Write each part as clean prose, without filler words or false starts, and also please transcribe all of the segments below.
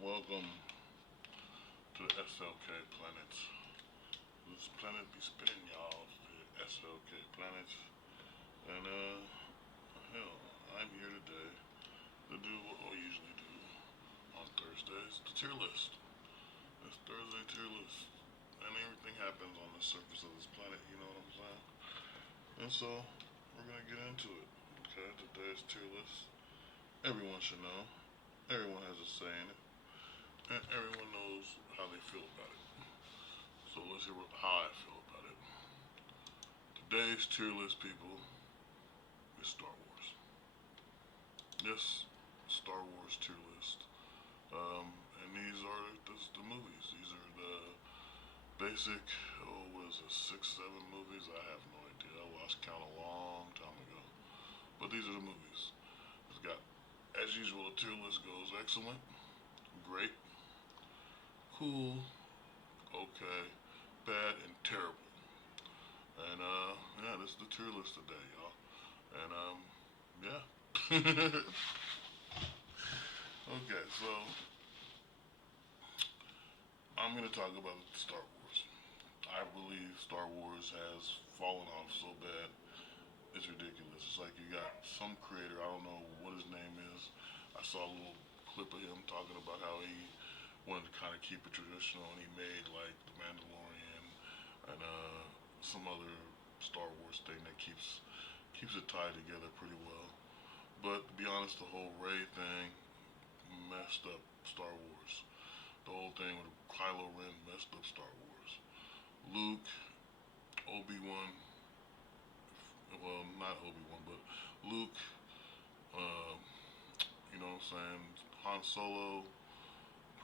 welcome to the SLK planet. This planet be spinning, y'all. The SLK planet. And, hell, I'm here today to do what I usually do on Thursdays, the tier list. It's Thursday tier list. And everything happens on the surface of this planet, you know what I'm saying? And so, we're gonna get into it. Okay, today's tier list. Everyone should know. Everyone has a say in it. And everyone knows how they feel about it. So let's hear how I feel about it. Today's tier list, people, is Star Wars. Yes, Star Wars tier list. And these are the movies. These are the basic, what is it, 6, 7 movies? I have no idea. I lost count a long time ago. But these are the movies. It's got, as usual, the tier list goes excellent, great, cool, okay, bad, and terrible. And yeah, this is the tier list today, y'all. And yeah. Okay, so I'm gonna talk about Star Wars. I believe Star Wars has fallen off so bad, it's ridiculous. It's like you got some creator, I don't know what his name is. I saw a little clip of him talking about how he wanted to kind of keep it traditional, and he made like The Mandalorian and some other Star Wars thing that keeps it tied together pretty well. But to be honest, the whole Ray thing messed up Star Wars. The whole thing with Kylo Ren messed up Star Wars. Luke, Obi Wan, well, not Obi Wan, but Luke, uh, you know what I'm saying? Han Solo,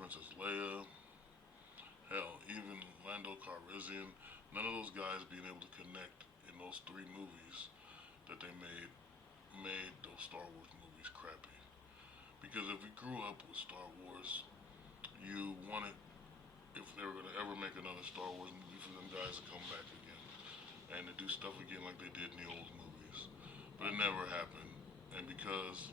Princess Leia, hell, even Lando Calrissian. None of those guys being able to connect in those 3 movies that they made those Star Wars movies crappy. Because if we grew up with Star Wars, you wanted, if they were going to ever make another Star Wars movie, for them guys to come back again and to do stuff again like they did in the old movies. But it never happened. And because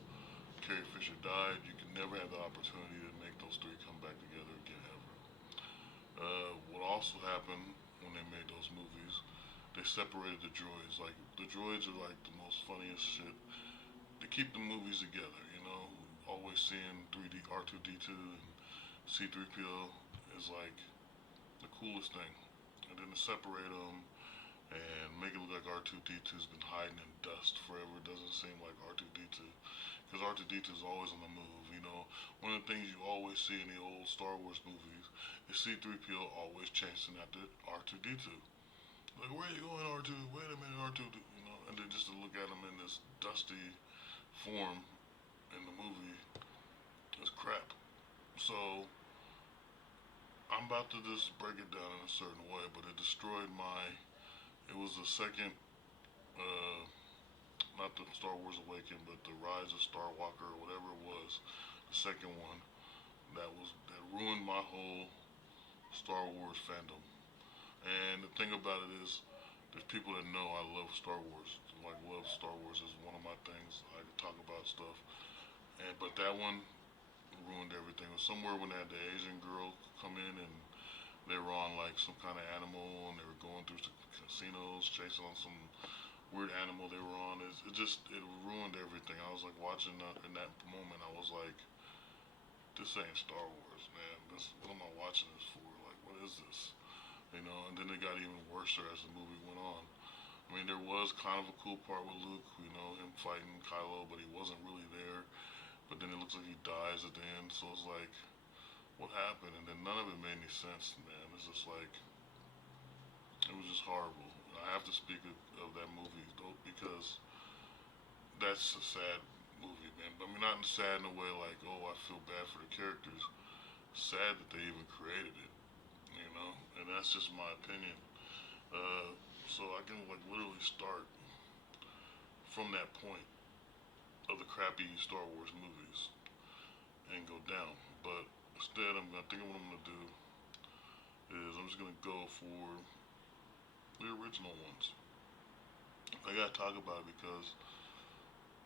Carrie Fisher died, you could never have the opportunity to make those 3 come back together again ever. What also happened when they made those movies, they separated the droids. Like, the droids are like the most funniest shit. They keep the movies together, you know. Always seeing 3D R2D2 and C3PO is like the coolest thing. And then to separate them and make it look like R2D2's been hiding in dust forever doesn't seem like R2D2. Because R2D2 is always on the move, you know. One of the things you always see in the old Star Wars movies is C3PO always chasing after R2D2. Like, where are you going, R2? Wait a minute, R2. You know, and then just to look at him in this dusty form in the movie is crap. So I'm about to just break it down in a certain way, but it destroyed my. It was the second, uh, not the Star Wars Awakening, but the Rise of Starwalker or whatever it was, the second one that ruined my whole Star Wars fandom. And the thing about it is, there's people that know I love Star Wars. Like, love Star Wars is one of my things. I can talk about stuff. And but that one ruined everything. It was somewhere when they had the Asian girl come in and they were on like some kind of animal and they were going through some casinos chasing on some weird animal they were on. It ruined everything. I was like watching in that moment. I was like, this ain't Star Wars, man. What am I watching this for? Like, what is this? You know. And then it got even worse as the movie went on. I mean, there was kind of a cool part with Luke, you know, him fighting Kylo, but he wasn't really there. But then it looks like he dies at the end, so it's like, what happened? And then none of it made any sense, man. It's just like, it was just horrible. I have to speak of that movie though because that's a sad movie, man. I mean, not sad in a way like, oh, I feel bad for the characters. Sad that they even created it, you know. And that's just my opinion. So I can like literally start from that point of the crappy Star Wars movies and go down. But instead, I think what I'm gonna do is I'm just gonna go for the original ones. I gotta talk about it because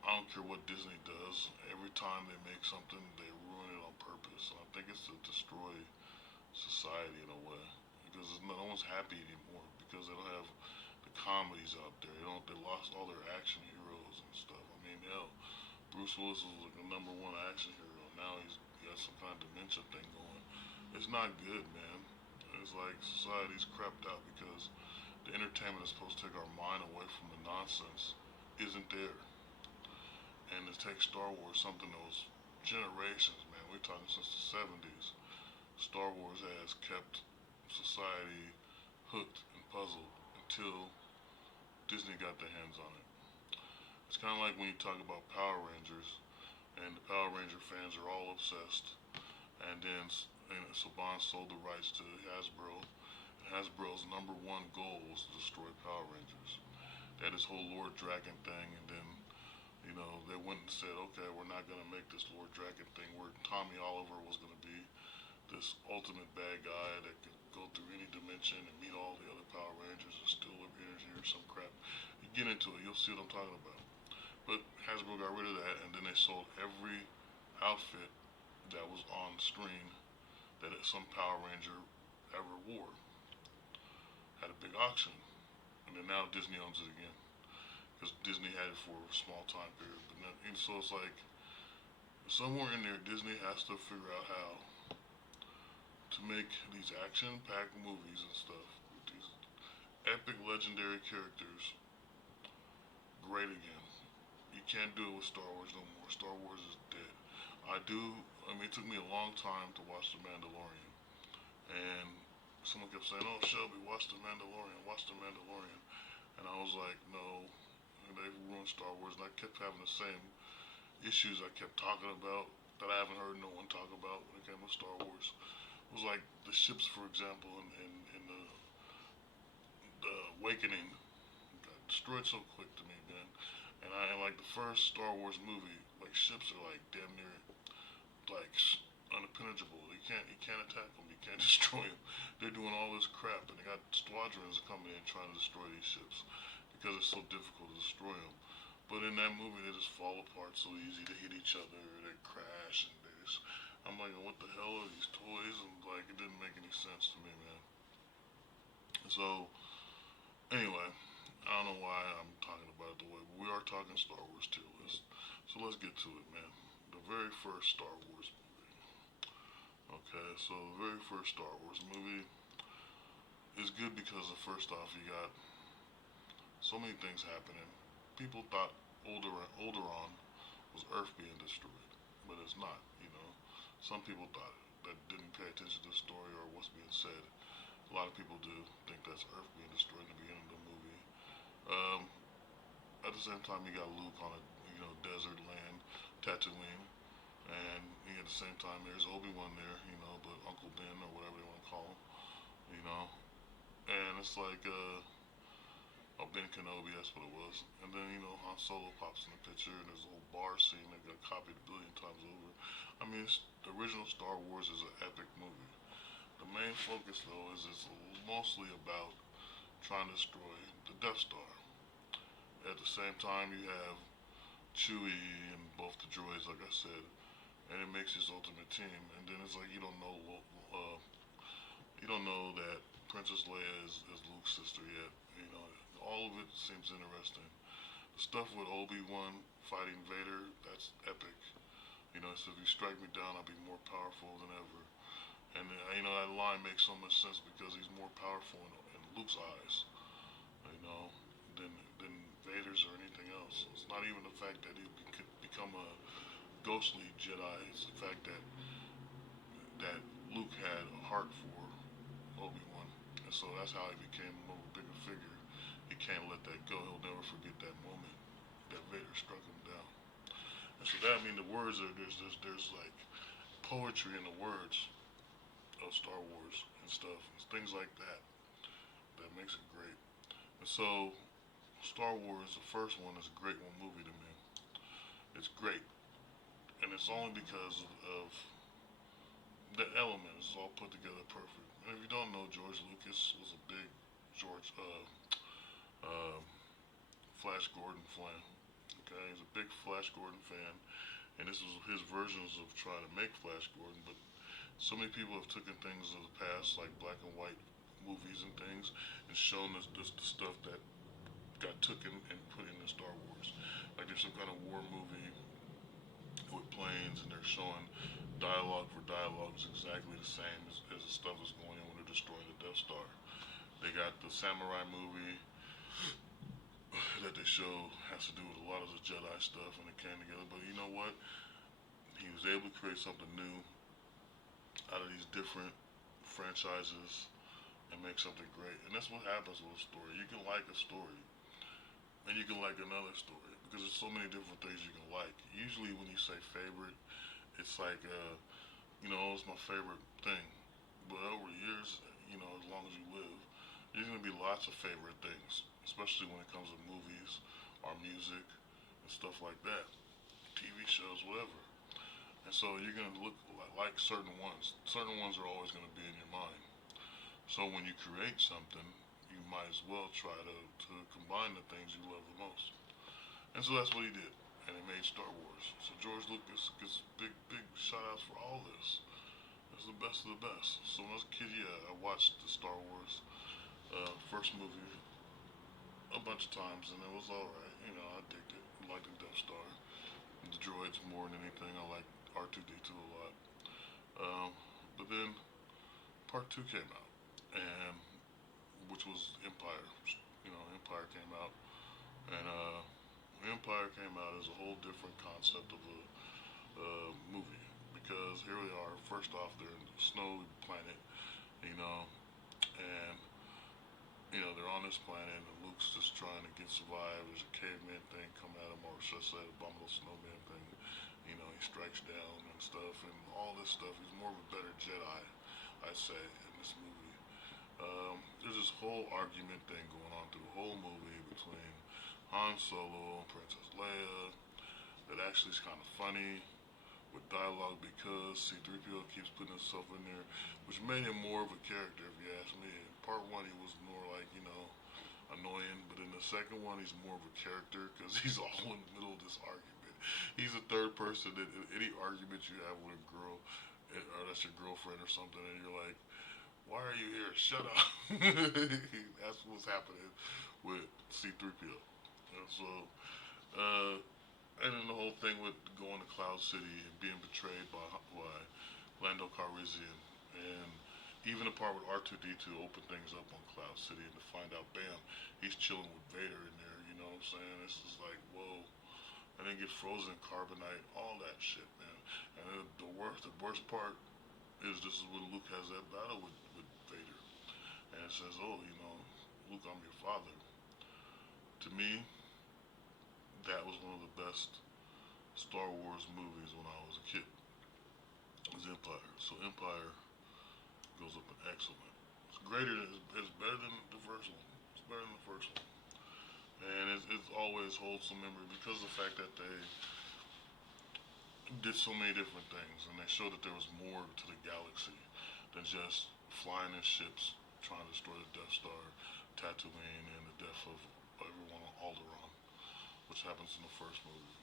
I don't care what Disney does. Every time they make something, they ruin it on purpose. And I think it's to destroy society in a way because no one's happy anymore because they don't have the comedies out there. They lost all their action heroes and stuff. I mean, hell, Bruce Willis was like the number one action hero. Now he got some kind of dementia thing going. It's not good, man. It's like society's crapped out because the entertainment that's supposed to take our mind away from the nonsense isn't there. And to take Star Wars, something that was generations, man. We're talking since the 70s. Star Wars has kept society hooked and puzzled until Disney got their hands on it. It's kind of like when you talk about Power Rangers, and the Power Ranger fans are all obsessed, and then Saban sold the rights to Hasbro. Hasbro's number one goal was to destroy Power Rangers. They had this whole Lord Dragon thing, and then they went and said, okay, we're not going to make this Lord Dragon thing where Tommy Oliver was going to be this ultimate bad guy that could go through any dimension and meet all the other Power Rangers and steal their energy or some crap. You get into it, you'll see what I'm talking about. But Hasbro got rid of that, and then they sold every outfit that was on screen that some Power Ranger ever wore. Had a big auction, and then now Disney owns it again because Disney had it for a small time period. But now, and so it's like somewhere in there, Disney has to figure out how to make these action-packed movies and stuff with these epic, legendary characters great again. You can't do it with Star Wars no more. Star Wars is dead. I mean, it took me a long time to watch The Mandalorian. And someone kept saying, oh, Shelby, watch The Mandalorian, watch The Mandalorian. And I was like, no, they've ruined Star Wars. And I kept having the same issues I kept talking about that I haven't heard no one talk about when it came to Star Wars. It was like the ships, for example, in the Awakening got destroyed so quick to me, man. And like the first Star Wars movie, like ships are like damn near like unpenetrable. You can't attack them. You can't destroy them. They're doing all this crap, and they got squadrons coming in trying to destroy these ships because it's so difficult to destroy them. But in that movie, they just fall apart so easy. They hit each other, they crash, and they just. I'm like, what the hell are these toys? And like, it didn't make any sense to me, man. So anyway, I don't know why I'm talking about it the way, but we are talking Star Wars tier list. So let's get to it, man. The very first Star Wars movie. Okay, so the very first Star Wars movie is good because first off, you got so many things happening. People thought Alderaan was Earth being destroyed, but it's not. Some people thought it that didn't pay attention to the story or what's being said. A lot of people do think that's Earth being destroyed in the beginning of the movie. Um, at the same time, you got Luke on a desert land, Tatooine, and at the same time there's Obi-Wan there, but Uncle Ben or whatever they want to call him, and it's like oh, Ben Kenobi, that's what it was. And then Han Solo pops in the picture, and there's a whole bar scene that got copied a billion times over. I mean, the original Star Wars is an epic movie. The main focus, though, is it's mostly about trying to destroy the Death Star. At the same time, you have Chewie and both the droids, like I said, and it makes his ultimate team. And then it's like you don't know that Princess Leia is Luke's sister yet. All of it seems interesting. The stuff with Obi-Wan fighting Vader, that's epic. So if you strike me down, I'll be more powerful than ever. And that line makes so much sense because he's more powerful in Luke's eyes, than Vader's or anything else. It's not even the fact that he could become a ghostly Jedi. It's the fact that Luke had a heart for Obi-Wan, and so that's how he became a more bigger figure. He can't let that go. He'll never forget that moment that Vader struck him down. And so that the words are there's like poetry in the words of Star Wars and stuff, and things like that makes it great. And so Star Wars, the first one, is a great movie to me. It's great, and it's only because of the elements all put together perfect. And if you don't know, George Lucas was a big uh, Flash Gordon fan. Okay, he's a big Flash Gordon fan, and this was his versions of trying to make Flash Gordon, but So many people have taken things of the past, like black and white movies and things, and shown us this the stuff that got taken and put into Star Wars. Like there's some kind of war movie with planes, and they're showing dialogue for dialogue is exactly the same as the stuff that's going on when they're destroying the Death Star. They got the samurai movie that they show has to do with a lot of the Jedi stuff, and it came together. But you know what? He was able to create something new out of these different franchises and make something great. And that's what happens with a story. You can like a story, and you can like another story because there's so many different things you can like. Usually, when you say favorite, it's like, it's my favorite thing. But over the years, as long as you live, there's gonna be lots of favorite things, especially when it comes to movies or music and stuff like that, TV shows, whatever. And so you're gonna look like certain ones. Certain ones are always gonna be in your mind. So when you create something, you might as well try to combine the things you love the most. And so that's what he did. And he made Star Wars. So George Lucas gets big shout outs for all this. It's the best of the best. So when I was a kid, yeah, I watched the Star Wars first movie a bunch of times, and it was alright. I digged it. I liked the Death Star. The droids more than anything. I liked R2D2 a lot. Um, but then Part 2 came out, and which was Empire. Empire came out, and Empire came out as a whole different concept of a movie because here we are. First off, they're in the snowy planet, you know, and they're on this planet, and Luke's just trying to get survive. There's a caveman thing coming at him, or should I say, the abominable snowman thing. He strikes down and stuff, and all this stuff. He's more of a better Jedi, I'd say, in this movie. There's this whole argument thing going on through the whole movie between Han Solo and Princess Leia that actually is kind of funny with dialogue because C-3PO keeps putting himself in there, which made him more of a character, if you ask me. In part one, he was more like, annoying, but in the second one, he's more of a character because he's all in the middle of this argument. He's a third person that in any argument you have with a girl, or that's your girlfriend or something, and you're like, why are you here? Shut up. That's what's happening with C-3PO. And so, uh, and then the whole thing with going to Cloud City and being betrayed by Lando Calrissian, and even the part with R2D2 open things up on Cloud City and to find out, bam, he's chilling with Vader in there. You know what I'm saying? It's just like, whoa. And then get frozen in carbonite, all that shit, man. And then the worst part is this is when Luke has that battle with Vader, and it says, "Oh, Luke, I'm your father." To me, that was one of the best Star Wars movies when I was a kid. It was Empire. So Empire goes up in excellent. It's greater. It's better than the first one. It's better than the first one, and it always holds some memory because of the fact that they did so many different things, and they showed that there was more to the galaxy than just flying in ships trying to destroy the Death Star, Tatooine, and the death of everyone on Alderaan, which happens in the first movie.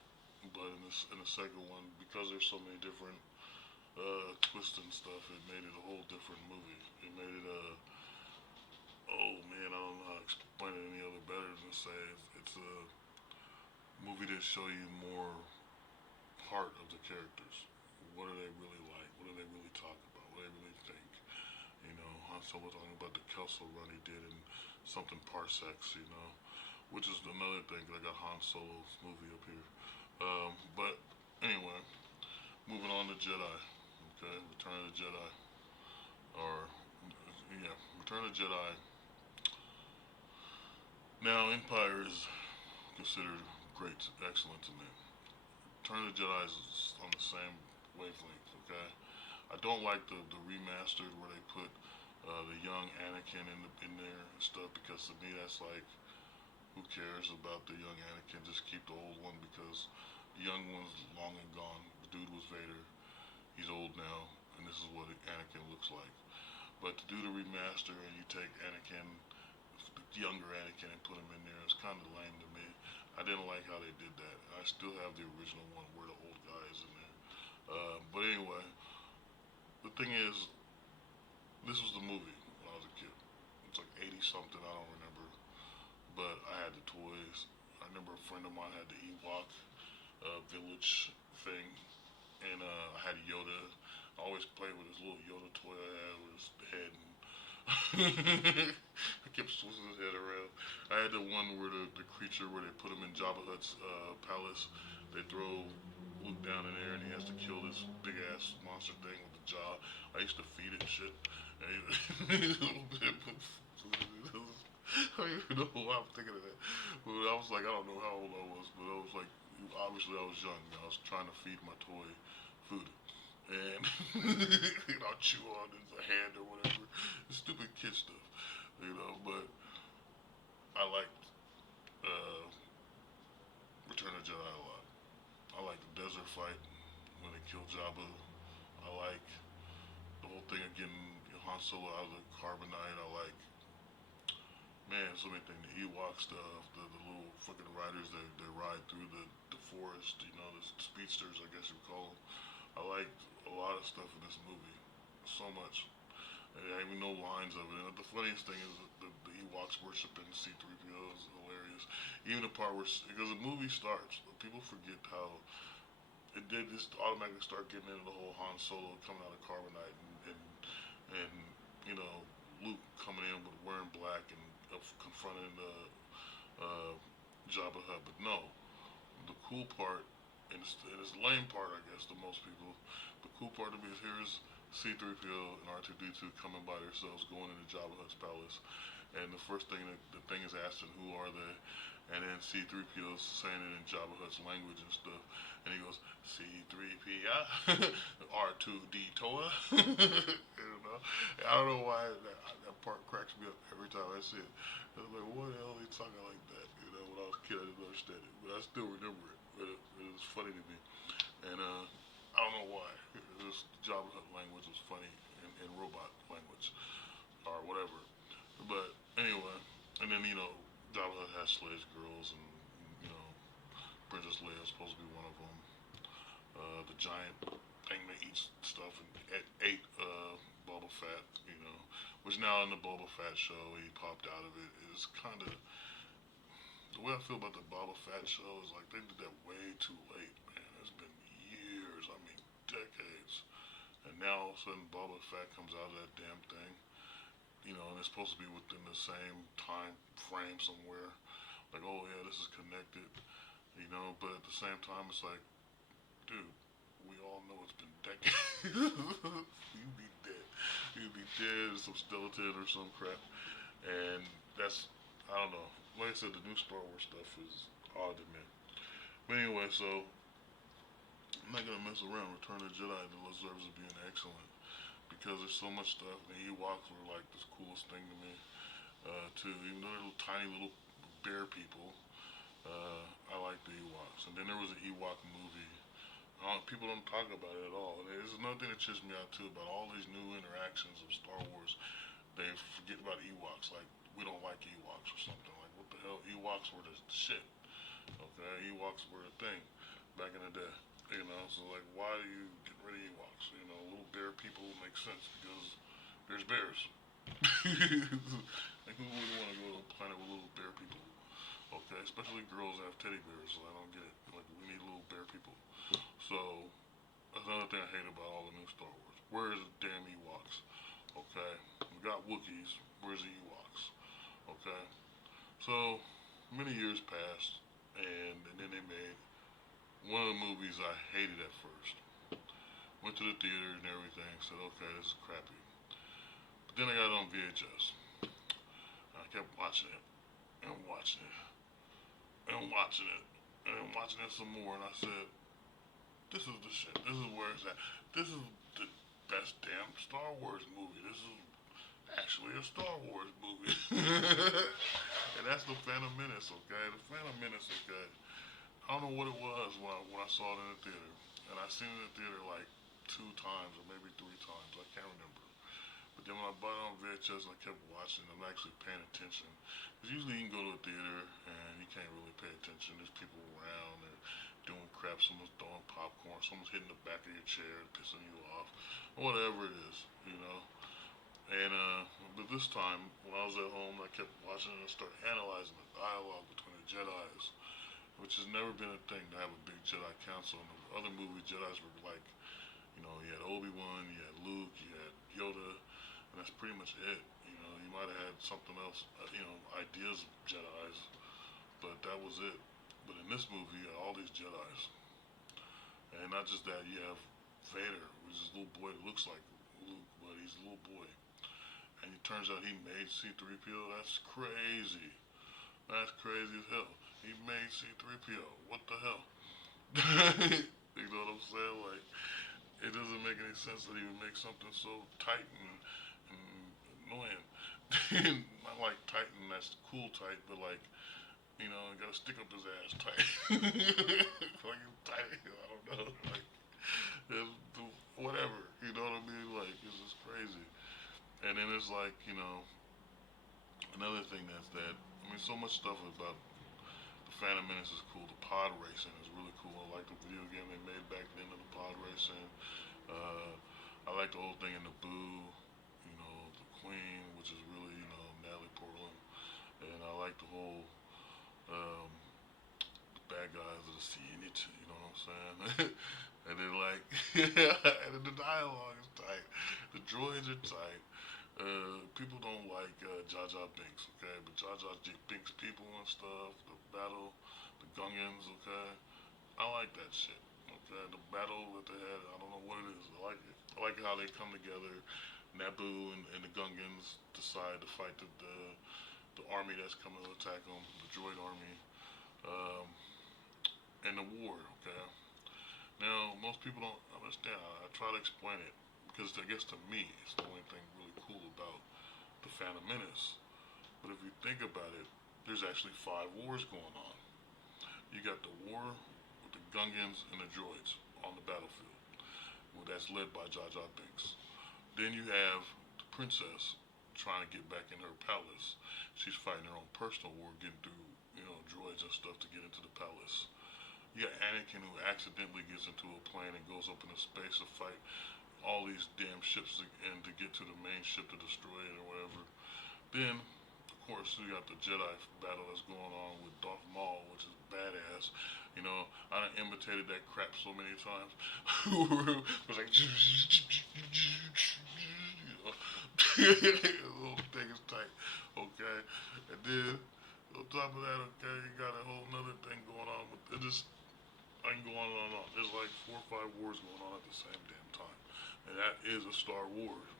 But in the second one, because there's so many different twists and stuff, it made it a whole different movie. It made it oh man, I don't know how to explain it any other better than to say it's a movie that show you more heart of the characters. What are they really like? What do they really talk about? What do they really think? Han Solo talking about the Kelso run he did in something parsecs, which is another thing. I got Han Solo's movie up here. But anyway, moving on to Jedi. Okay, Return of the Jedi. Or, yeah, Return of the Jedi. Now, Empire is considered great, excellent to me. Return of the Jedi is on the same wavelength, okay? I don't like the remastered where they put the young Anakin in there and stuff because to me that's like, who cares about the young Anakin? Just keep the old one because the young one's long and gone. The dude was Vader. He's old now, and this is what Anakin looks like. But to do the remaster and you take Anakin, the younger Anakin, and put him in there, it's kind of lame to me. I didn't like how they did that. I still have the original one where the old guy is in there. But anyway, the thing is, this was the movie when I was a kid. It's like 80 something, I don't remember. But I had the toys. I remember a friend of mine had the Ewok village thing, and I had Yoda. I always played with this little Yoda toy I had with his head, and I kept twisting his head around. I had the one where the creature where they put him in Jabba Hutt's palace. They throw Luke down in there, and he has to kill this big ass monster thing with the jaw. I used to feed it shit. And he, I don't even know why I'm thinking of that. But I was like, I don't know how old I was, but I was like, obviously I was young. I was trying to feed my toy food. And I'll chew on his hand or whatever. Stupid kid stuff, but I liked uh, Return of the Jedi a lot. I like the desert fight when they kill Jabba. I like the whole thing of getting Han Solo out of the carbonite. I like, man, so many things. The Ewok stuff, the little fucking riders that ride through the forest, the speedsters, I guess you would call them. I liked a lot of stuff in this movie. So much. I even know lines of it. And the funniest thing is the Ewoks worshiping C-3PO is hilarious. Even the part where, because the movie starts, people forget how it did just automatically start getting into the whole Han Solo coming out of carbonite and Luke coming in with wearing black and confronting Jabba Hutt. But no, the cool part, and it's the lame part, I guess, to most people. The cool part to me is here's C-3PO and R2-D2 coming by themselves, going into Jabba Hutt's palace, and the first thing the thing is asking, who are they? And then C-3PO is saying it in Jabba Hutt's language and stuff, and he goes, C-3PO, R2-D-Toa. I don't know why that part cracks me up every time I see it. I was like, what the hell are they talking like that? When I was a kid, I didn't understand it, but I still remember it. But it was funny to me, and I don't know why. This Jabba Hutt language was funny in robot language or whatever. But anyway, and then Jabba Hutt has slave girls, and Princess Leia is supposed to be one of them. The giant thing that eats stuff and ate Boba Fett, which now in the Boba Fett show he popped out of it. It's kind of the way I feel about the Boba Fett show is like they did that way too late, man. It's been years, I mean decades, and now all of a sudden Boba Fett comes out of that damn thing, and it's supposed to be within the same time frame somewhere. Like, oh yeah, this is connected, but at the same time it's like, dude, we all know it's been decades. You'd be dead. You'd be dead, some skeleton or some crap, and that's, I don't know. Like I said, the new Star Wars stuff is odd to me. But anyway, so I'm not gonna mess around. Return of the Jedi deserves to be an excellent because there's so much stuff. The Ewoks were like the coolest thing to me, too. Even though they're little tiny little bear people, I like the Ewoks. And then there was an Ewok movie. People don't talk about it at all. And there's another thing that trips me out too about all these new interactions of Star Wars. They forget about Ewoks. Like, we don't like Ewoks or something. Like, what the hell? Ewoks were the shit. Okay, Ewoks were a thing back in the day. So like, why do you get rid of Ewoks? Little bear people make sense because there's bears. Like, who would want to go to a planet with little bear people? Okay, especially girls that have teddy bears. So I don't get it. Like, we need little bear people. So that's another thing I hate about all the new Star Wars. Where is the damn Ewoks? Okay, we got Wookiees. Where's the Ewoks? Okay, so many years passed, and then they made one of the movies I hated at first. Went to the theater and everything. Said, okay, this is crappy. But then I got it on VHS. And I kept watching it and watching it and watching it and watching it some more. And I said, this is the shit. This is where it's at. This is the best damn Star Wars movie. This is actually a Star Wars movie. And that's the Phantom Menace, okay? The Phantom Menace, okay? I don't know what it was when I saw it in the theater. And I seen it in the theater like 2 times or maybe 3 times. I can't remember. But then when I bought it on VHS and I kept watching, I'm actually paying attention. Because usually you can go to a theater and you can't really pay attention. There's people around and doing crap, someone's throwing popcorn, someone's hitting the back of your chair and pissing you off, whatever it is, you know. And but this time, when I was at home, I kept watching it and started analyzing the dialogue between the Jedi's, which has never been a thing to have a big Jedi council. In the other movie, Jedi's were like, you know, you had Obi-Wan, you had Luke, you had Yoda, and that's pretty much it. You know, you might have had something else, you know, ideas of Jedi's, but that was it. But in this movie, you got all these Jedi's, and not just that, you have Vader, which is a little boy that looks like Luke, but he's a little boy. And it turns out he made C-3PO. That's crazy. That's crazy as hell. He made C-3PO. What the hell? You know what I'm saying? Like, it doesn't make any sense that he would make something so tight and annoying. Not like Titan, that's cool tight, but like, you know, you gotta stick up his ass tight. Like, tight, I don't know. Like, whatever, you know what I mean? Like, it's just crazy. And then it's like, you know, another thing that's that, I mean, so much stuff about the Phantom Menace is cool. The pod racing is really cool. I like the video game they made back then of the pod racing. I like the whole thing in Naboo, you know, the Queen, which is really, you know, Natalie Portman. And I like the whole, um, the bad guys that are seeing it, you know what I'm saying? And then like, and then the dialogue is tight. The droids are tight. People don't like Jar Jar Binks, okay? But Jar Jar Binks people and stuff, the battle, the Gungans, okay? I like that shit, okay? The battle that they had, I don't know what it is. I like it. I like how they come together. Naboo and the Gungans decide to fight the army that's coming to attack them, the droid army, um, and the war, okay? Now, most people don't understand. I try to explain it because I guess to me, it's the only thing really cool about the Phantom Menace. But if you think about it, there's actually five wars going on. You got the war with the Gungans and the droids on the battlefield. Well, that's led by Jar Jar Binks. Then you have the princess trying to get back in her palace. She's fighting her own personal war, getting through, you know, droids and stuff to get into the palace. You got Anakin who accidentally gets into a plane and goes up into space to fight all these damn ships and to get to the main ship to destroy it or whatever. Then, of course, you got the Jedi battle that's going on with Darth Maul, which is badass. You know, I done imitated that crap so many times. It was like, you know, the little thing is tight, okay? And then, on top of that, okay, you got a whole nother thing going on with it. Just, I can go on and on. There's like 4 or 5 wars going on at the same damn time. And that is a Star Wars,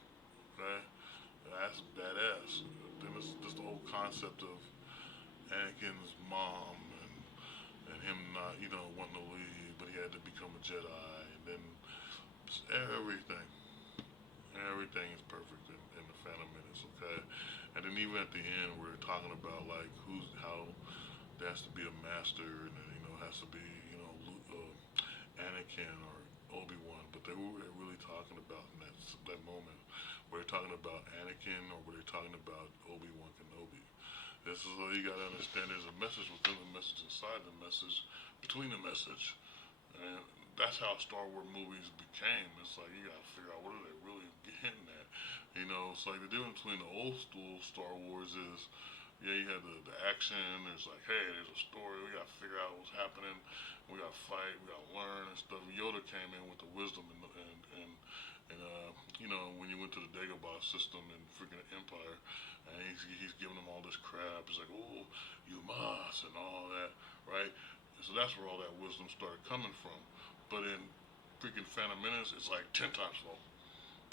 okay? That's badass. Then it's just the whole concept of Anakin's mom and him not, you know, wanting to leave, but he had to become a Jedi, and then everything, everything is perfect in the Phantom Menace, okay? And then even at the end, we're talking about like how there has to be a master, and then, you know, has to be, you know, Anakin or Obi-Wan, but they were really talking about in that moment. Were they talking about Anakin or were they talking about Obi-Wan Kenobi? This is what you gotta understand. There's a message within the message, inside the message, between the message, and that's how Star Wars movies became. It's like you gotta figure out what are they really getting at. You know, it's like the difference between the old school Star Wars is, yeah, you had the action. There's like, hey, there's a story. We gotta figure out what's happening. We gotta fight. We gotta learn and stuff. Yoda came in with the wisdom and you know, when you went to the Dagobah system and freaking Empire, and he's giving them all this crap. He's like, oh, you must, and all that, right? And so that's where all that wisdom started coming from. But in freaking Phantom Menace, it's like 10 times slow.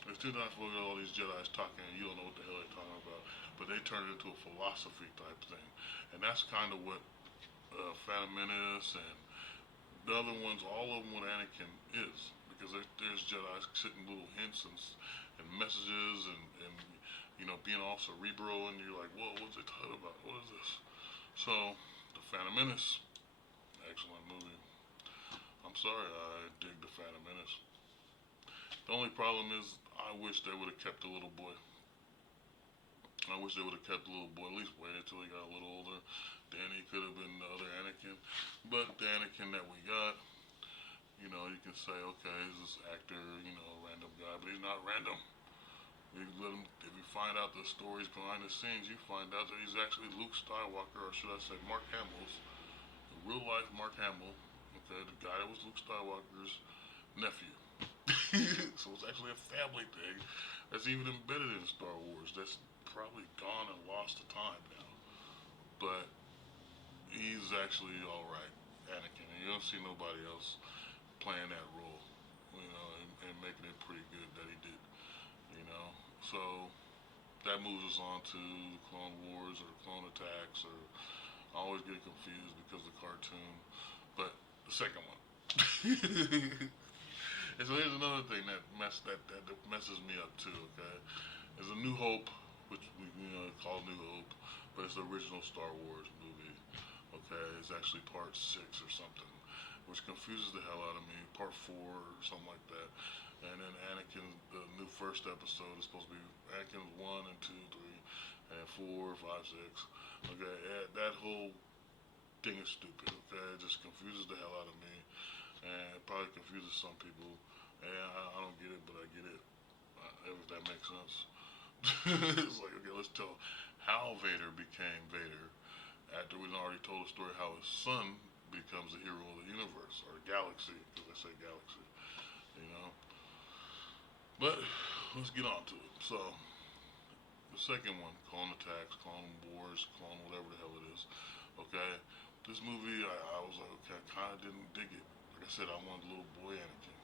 It's 10 times slow. All these Jedi's talking, and you don't know what the hell they're talking about. But they turned it into a philosophy type thing, and that's kind of what Phantom Menace and the other ones, all of them with Anakin is, because there's Jedi sitting little hints and messages and you know, being all cerebral, and you're like, whoa, what's they talking about? What is this? So, the Phantom Menace, excellent movie. I'm sorry, I dig the Phantom Menace. The only problem is, I wish they would have kept the little boy. I wish they would have kept the little boy, at least waited until he got a little older. Then he could have been the other Anakin. But the Anakin that we got, you can say, okay, he's this actor, random guy, but he's not random. If you find out the stories behind the scenes, you find out that he's actually Luke Skywalker, or should I say Mark Hamill's, the real life Mark Hamill, okay, the guy that was Luke Skywalker's nephew. So it's actually a family thing that's even embedded in Star Wars. That's probably gone and lost to time now. But he's actually alright, Anakin, and you don't see nobody else playing that role, and making it pretty good that he did, you know. So that moves us on to Clone Wars or Clone Attacks, or I always get confused because of the cartoon, but the second one. And so here's another thing that messes me up too. Okay, there's a New Hope, which we call New Hope, but it's the original Star Wars movie. Okay, it's actually part 6 or something, which confuses the hell out of me. Part 4 or something like that. And then Anakin, the new first episode is supposed to be Anakin 1 and 2, 3, and 4, 5, 6. Okay, that whole thing is stupid. Okay, it just confuses the hell out of me, and it probably confuses some people. And I don't get it, but I get it. If that makes sense. It's like, okay, let's tell how Vader became Vader after we've already told a story how his son becomes the hero of the universe or the galaxy, because I say galaxy, you know. But let's get on to it. So the second one, Clone Attacks, Clone Wars, Clone whatever the hell it is. Okay, this movie I was like, okay, I kind of didn't dig it. Like I said, I wanted little boy Anakin.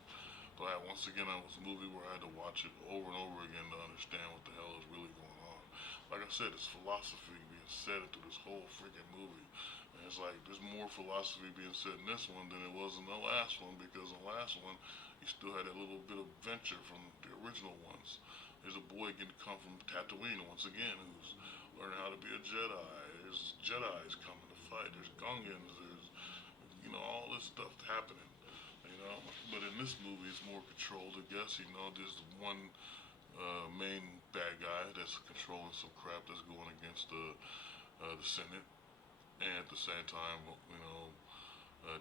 But once again, it was a movie where I had to watch it over and over again to understand what the hell is really going on. Like I said, it's philosophy being said through this whole freaking movie. And it's like there's more philosophy being said in this one than it was in the last one, because in the last one, you still had that little bit of venture from the original ones. There's a boy getting come from Tatooine once again who's learning how to be a Jedi. There's Jedi's coming to fight. There's Gungans. There's all this stuff happening. But in this movie, it's more controlled, I guess. There's one main bad guy that's controlling some crap that's going against the Senate, and at the same time,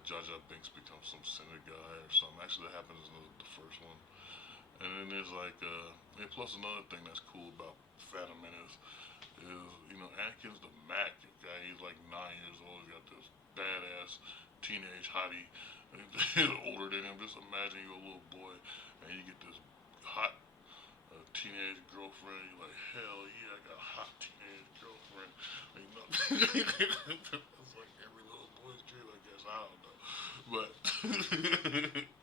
Jar Jar Binks becomes some Senate guy or something. Actually, that happens in the first one. And then there's and plus another thing that's cool about Phantom Menace is, Anakin's the Mac guy. He's like 9 years old. He's got this badass teenage hottie older than him. Just imagine you're a little boy and you get this hot teenage girlfriend. You're like, hell yeah, I got a hot teenage girlfriend. It's like every little boy's dream, I guess. I don't know, but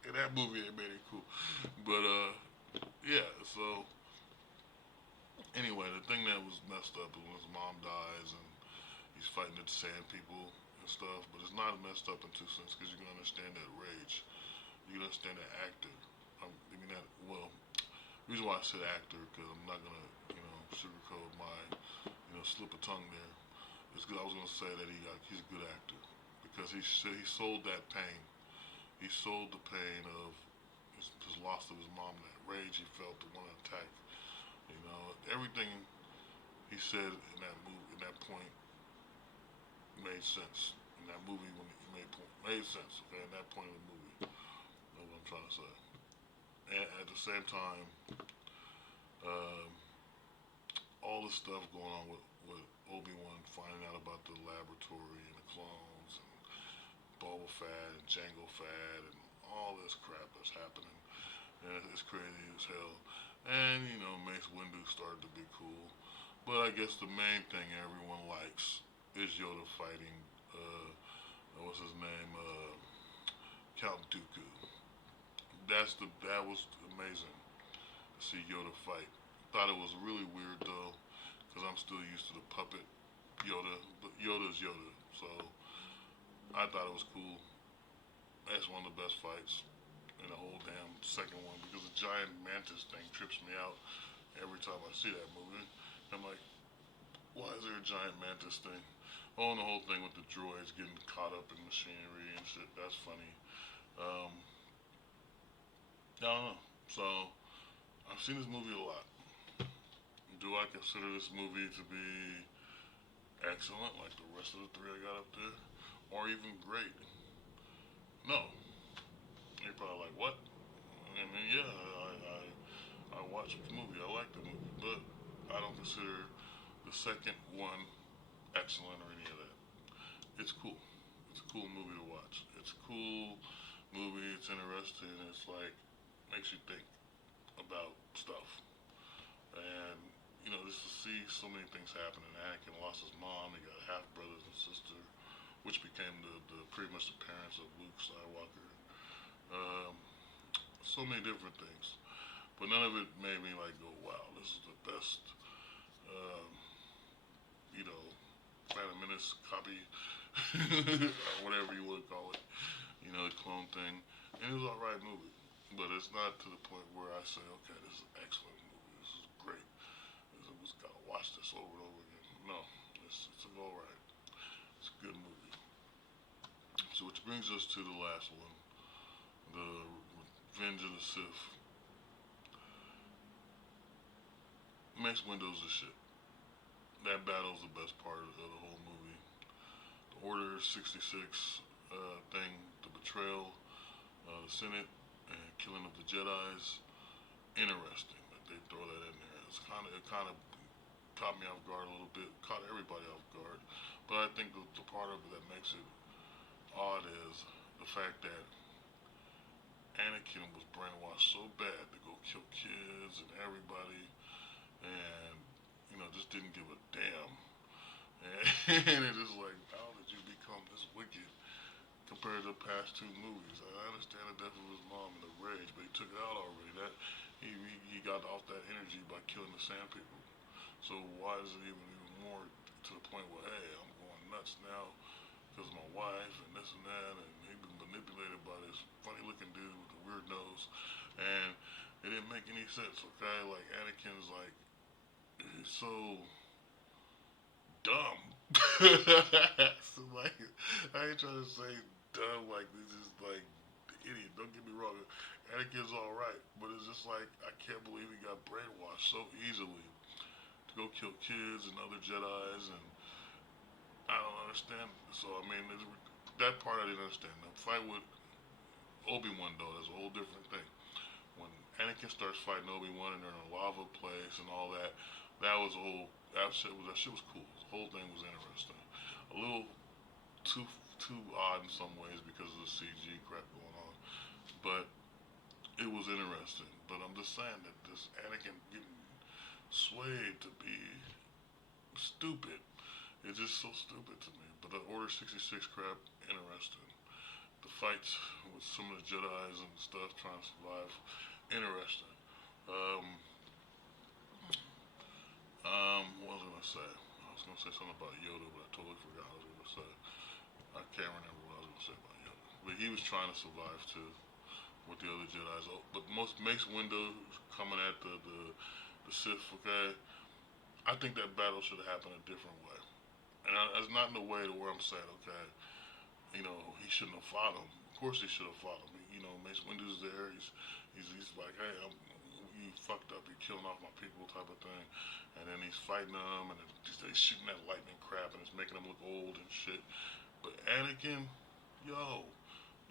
in that movie, it made it cool. But yeah. So anyway, the thing that was messed up is when his mom dies and he's fighting the Sand People and stuff, but it's not messed up in two cents because you can understand that rage. You can understand that actor. The reason why I said actor, because I'm not gonna, sugarcoat my, slip of tongue there. It's because I was gonna say that he's a good actor because he sold that pain. He sold the pain of his loss of his mom, that rage he felt to want to attack. Everything he said in that movie, in that point, made sense. In that movie, when he made sense. Okay, in that point of the movie, that's what I'm trying to say. And at the same time, um, all the stuff going on with Obi-Wan finding out about the laboratory and the clones and Boba Fett and Jango Fett and all this crap that's happening, and it's crazy as hell. And Mace Windu started to be cool, but I guess the main thing everyone likes is Yoda fighting. What's his name? Count Dooku. That was amazing to see Yoda fight. Thought it was really weird though, because I'm still used to the puppet Yoda. But Yoda's Yoda, so I thought it was cool. That's one of the best fights in the whole damn second one, because the giant mantis thing trips me out every time I see that movie. I'm like, why is there a giant mantis thing? Oh, and the whole thing with the droids getting caught up in machinery and shit. That's funny. I don't know. So, I've seen this movie a lot. Do I consider this movie to be excellent, like the rest of the three I got up there, or even great? No. You're probably like, what? I mean, yeah, I watched the movie. I like the movie, but I don't consider the second one excellent or any of that. It's cool. It's a cool movie to watch. It's a cool movie. It's interesting. It's like makes you think about stuff. And just to see so many things happen. And Anakin lost his mom. He got half brothers and sister, which became the pretty much the parents of Luke Skywalker. Um, so many different things, but none of it made me like go, "Wow, this is the best." Um, you know, Phantom Menace copy, or whatever you want to call it. The clone thing, and it was an alright movie, but it's not to the point where I say, "Okay, this is an excellent movie. This is great. I just gotta watch this over and over again." No, it's an alright. It's a good movie. So, which brings us to the last one, the Revenge of the Sith. Mace Windu's the shit. That battle's the best part of the whole movie. The Order 66 thing, the betrayal, the Senate, and killing of the Jedi's. Interesting that they throw that in there. It kind of caught me off guard a little bit, caught everybody off guard. But I think the part of it that makes it odd is the fact that Anakin was brainwashed so bad to go kill kids and everybody, and just didn't give a damn. And it's just like, how did you become this wicked compared to the past two movies? I understand the death of his mom and the rage, but he took it out already. That he got off that energy by killing the Sand People. So why is it even more to the point where, hey, I'm going nuts now because of my wife and this and that, and he's been manipulated by this funny looking dude with a weird nose, and it didn't make any sense. Okay, like Anakin's like he's so dumb. So like, I ain't trying to say dumb like this is like idiot. Don't get me wrong. Anakin's all right, but it's just like I can't believe he got brainwashed so easily to go kill kids and other Jedi's, and I don't understand. So I mean, that part I didn't understand. The fight with Obi Wan though, that's a whole different thing. When Anakin starts fighting Obi Wan and they're in a lava place and all that, that was a whole that shit was cool. The whole thing was interesting. A little too odd in some ways because of the CG crap going on, but it was interesting. But I'm just saying that this Anakin getting swayed to be stupid. It's just so stupid to me. But the Order 66 crap, interesting. The fights with some of the Jedi's and stuff trying to survive, interesting. Um, what was I gonna say? I was gonna say something about Yoda, but I totally forgot what I was gonna say. I can't remember what I was gonna say about Yoda. But he was trying to survive too with the other Jedi's. Oh, but most Mace Windu coming at the Sith. Okay, I think that battle should have happened a different way. And it's not in a way to where I'm saying, okay, he shouldn't have fought him. Of course he should have fought him. Mace Windu's there. He's like, hey, you fucked up. You're killing off my people, type of thing. And then he's fighting them, and he's shooting that lightning crap, and it's making him look old and shit. But Anakin, yo,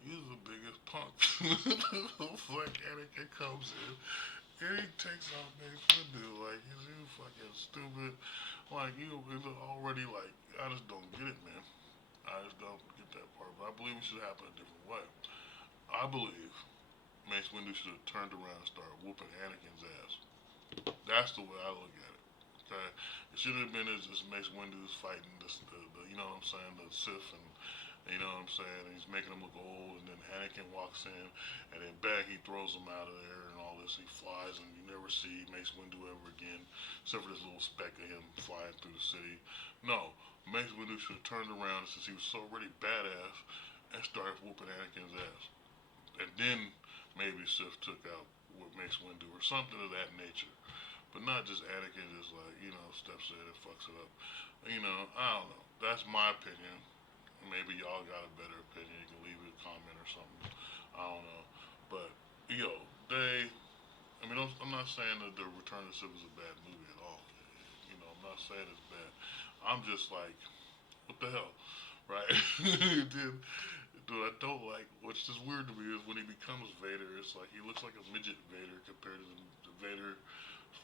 he's the biggest punk. Like Anakin comes in, and he takes off Mace Windu like you fucking stupid. Like you already like I just don't get it, man. I just don't get that part. But I believe it should happen a different way. I believe Mace Windu should have turned around and started whooping Anakin's ass. That's the way I look at it. Okay, it should have been as Mace Windu's fighting the you know what I'm saying, the Sith, and you know what I'm saying, and he's making him look old, and then Anakin walks in, and then bang, he throws him out of there, and all this. He flies, and you never see Mace Windu ever again, except for this little speck of him flying through the city. No, Mace Windu should have turned around since he was so already badass and started whooping Anakin's ass. And then maybe Sith took out what Mace Windu or something of that nature. But not just Anakin just like, steps in and fucks it up. I don't know. That's my opinion. Maybe y'all got a better opinion. You can leave a comment or something. I don't know. But, they, I'm not saying that the Return of the Sith is a bad movie at all. I'm not saying it's bad. I'm just like, what the hell, right? Then, what I don't like, which is weird to me, is when he becomes Vader. It's like he looks like a midget Vader compared to the Vader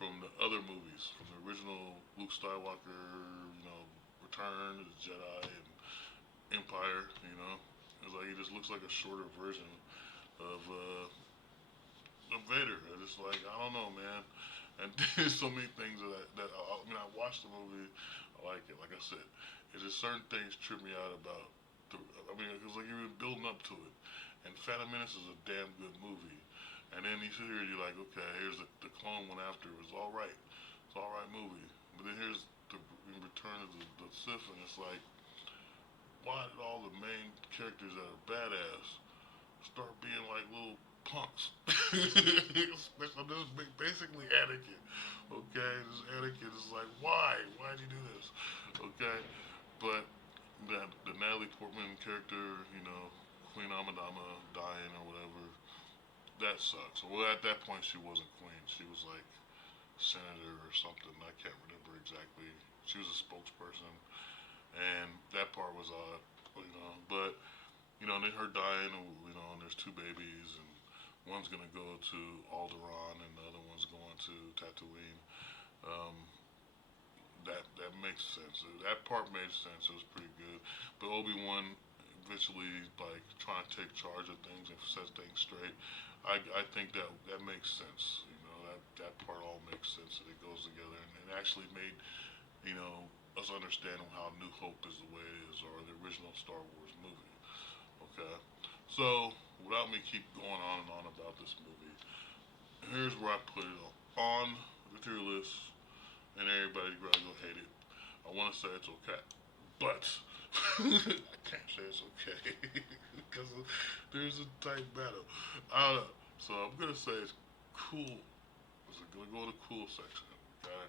from the other movies, from the original Luke Skywalker, Return of the Jedi and Empire. It's like he just looks like a shorter version of Vader. And it's like I don't know, man. And there's so many things I watched the movie. I like it. Like I said, it's just certain things trip me out about. It's like you've been building up to it. And Phantom Menace is a damn good movie. And then you sit here and you're like, okay, here's the clone one after. It's all right. It's all right movie. But then here's the Return of the Sith, and it's like, why did all the main characters that are badass start being like little punks? Basically Anakin. Okay, this Anakin is like, why? Why'd you do this? Okay, but the Natalie Portman character, Queen Amidala dying or whatever, that sucks. Well, at that point, she wasn't queen. She was like senator or something. I can't remember exactly. She was a spokesperson, and that part was odd. But then her dying, and there's two babies, and one's gonna go to Alderaan, and the other one's going to Tatooine. Um, that makes sense. That part made sense. It was pretty good. But Obi-Wan eventually like trying to take charge of things and set things straight. I think that makes sense. That part all makes sense and it goes together and it actually made us understand how New Hope is the way it is or the original Star Wars movie. Okay, so without me keep going on and on about this movie, here's where I put it on the tier list, and everybody's gonna hate it. I want to say it's okay, but I can't say it's okay because there's a tight battle. I don't know. So I'm gonna say it's cool. I'm gonna go to the cool section. Okay,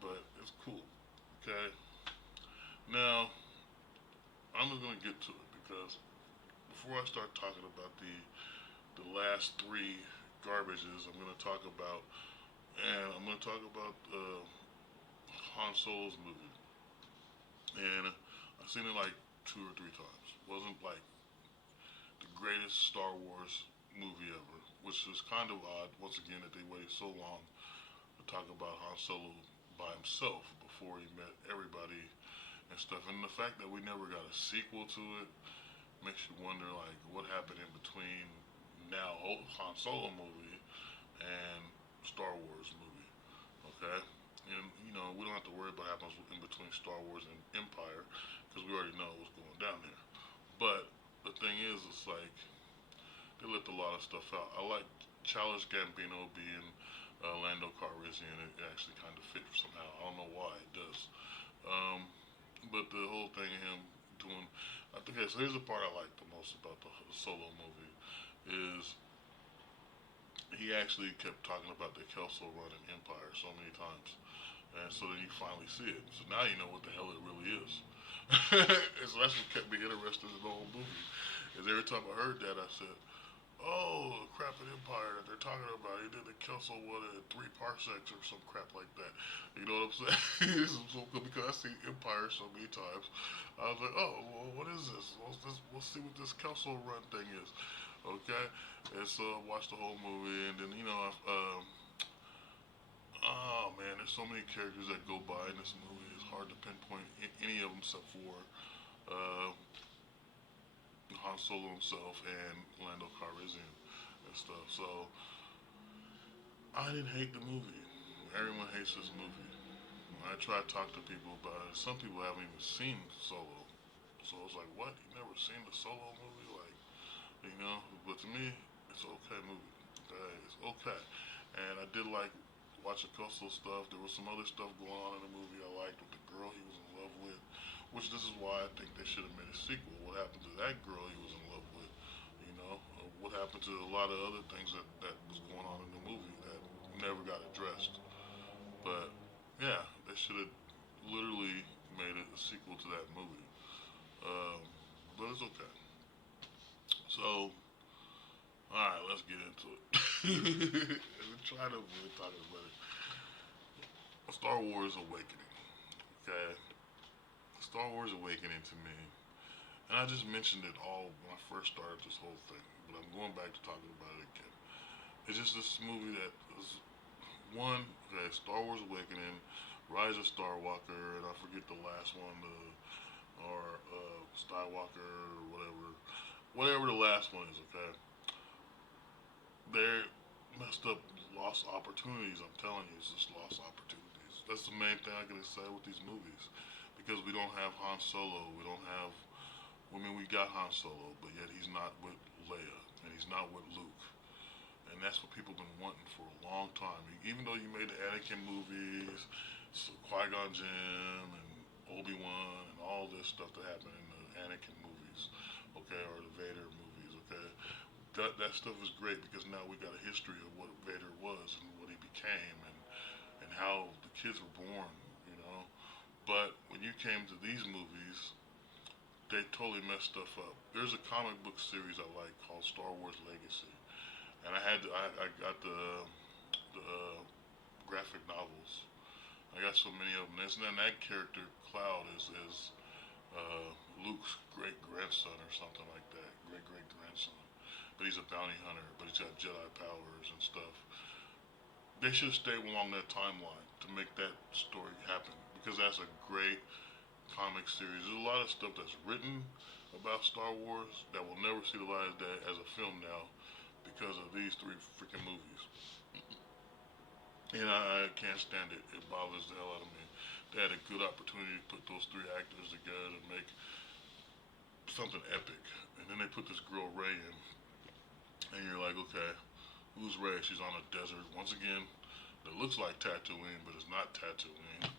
but it's cool. Okay. Now I'm just gonna get to it because before I start talking about the last three garbages, I'm gonna talk about Han Solo's movie, and I've seen it like two or three times. Wasn't like the greatest Star Wars movie ever, which is kind of odd. Once again, that they waited so long to talk about Han Solo by himself before he met everybody and stuff. And the fact that we never got a sequel to it makes you wonder, like, what happened in between now Han Solo movie and Star Wars movie. Okay, and we don't have to worry about what happens in between Star Wars and Empire because we already know what's going down there. But the thing is, it's like they left a lot of stuff out. I like Childish Gambino being Lando Calrissian. It actually kind of fit somehow. I don't know why it does. Um, but the whole thing of him doing, I think. Okay, so here's the part I like the most about the Solo movie is he actually kept talking about the Kelso run in Empire so many times. And so then you finally see it. So now you know what the hell it really is. And so that's what kept me interested in the whole movie. Is every time I heard that, I said, "Oh, crap in Empire that they're talking about. He did the Kelso one in 3 parsecs or some crap like that." You know what I'm saying? So, because I see Empire so many times, I was like, "Oh, well, what is this? We'll see what this Kelso run thing is." Okay, and so I watched the whole movie, and then oh man, there's so many characters that go by in this movie. It's hard to pinpoint any of them except for uh, Han Solo himself and Lando Calrissian and stuff. So I didn't hate the movie. Everyone hates this movie. I try to talk to people about it. Some people haven't even seen Solo. So it's like, what? You never seen the Solo movie? Like, But to me, it's an okay movie. Okay? It's okay. And I did like watching Coastal stuff. There was some other stuff going on in the movie I liked with the girl he was in love with. Which this is why I think they should have made a sequel. What happened to that girl he was in love with? What happened to a lot of other things that was going on in the movie that never got addressed. But yeah, they should have literally made it a sequel to that movie. Um, but it's okay. So, alright, let's get into it. I'm trying to avoid talking about it. Star Wars Awakening. Okay, Star Wars Awakening to me, and I just mentioned it all when I first started this whole thing, but I'm going back to talking about it again. It's just this movie that was one. Okay, Star Wars Awakening, Rise of Starwalker, and I forget the last one, or Skywalker or whatever the last one is. Okay, they're messed up, lost opportunities. I'm telling you, it's just lost opportunities. That's the main thing I can say with these movies, because we don't have Han Solo. We don't have. I mean, we got Han Solo, but yet he's not with Leia, and he's not with Luke, and that's what people have been wanting for a long time. Even though you made the Anakin movies, so Qui Gon Jinn, and Obi Wan, and all this stuff that happened in the Anakin movies, okay, or the Vader movies, okay. That stuff is great because now we got a history of what Vader was and what he became, and how the kids were born, you know. But when you came to these movies, they totally messed stuff up. There's a comic book series I like called Star Wars Legacy, and I got the graphic novels. I got so many of them. And that character Cloud is Luke's great grandson or something like that, great great grandson. But he's a bounty hunter, but he's got Jedi powers and stuff. They should have stayed along that timeline to make that story happen, because that's a great comic series. There's a lot of stuff that's written about Star Wars that will never see the light of day as a film now because of these three freaking movies. And I can't stand it. It bothers the hell out of me. They had a good opportunity to put those three actors together and make something epic. And then they put this girl Ray in, and you're like, okay, who's Ray? She's on a desert once again. That looks like Tatooine, but it's not Tatooine.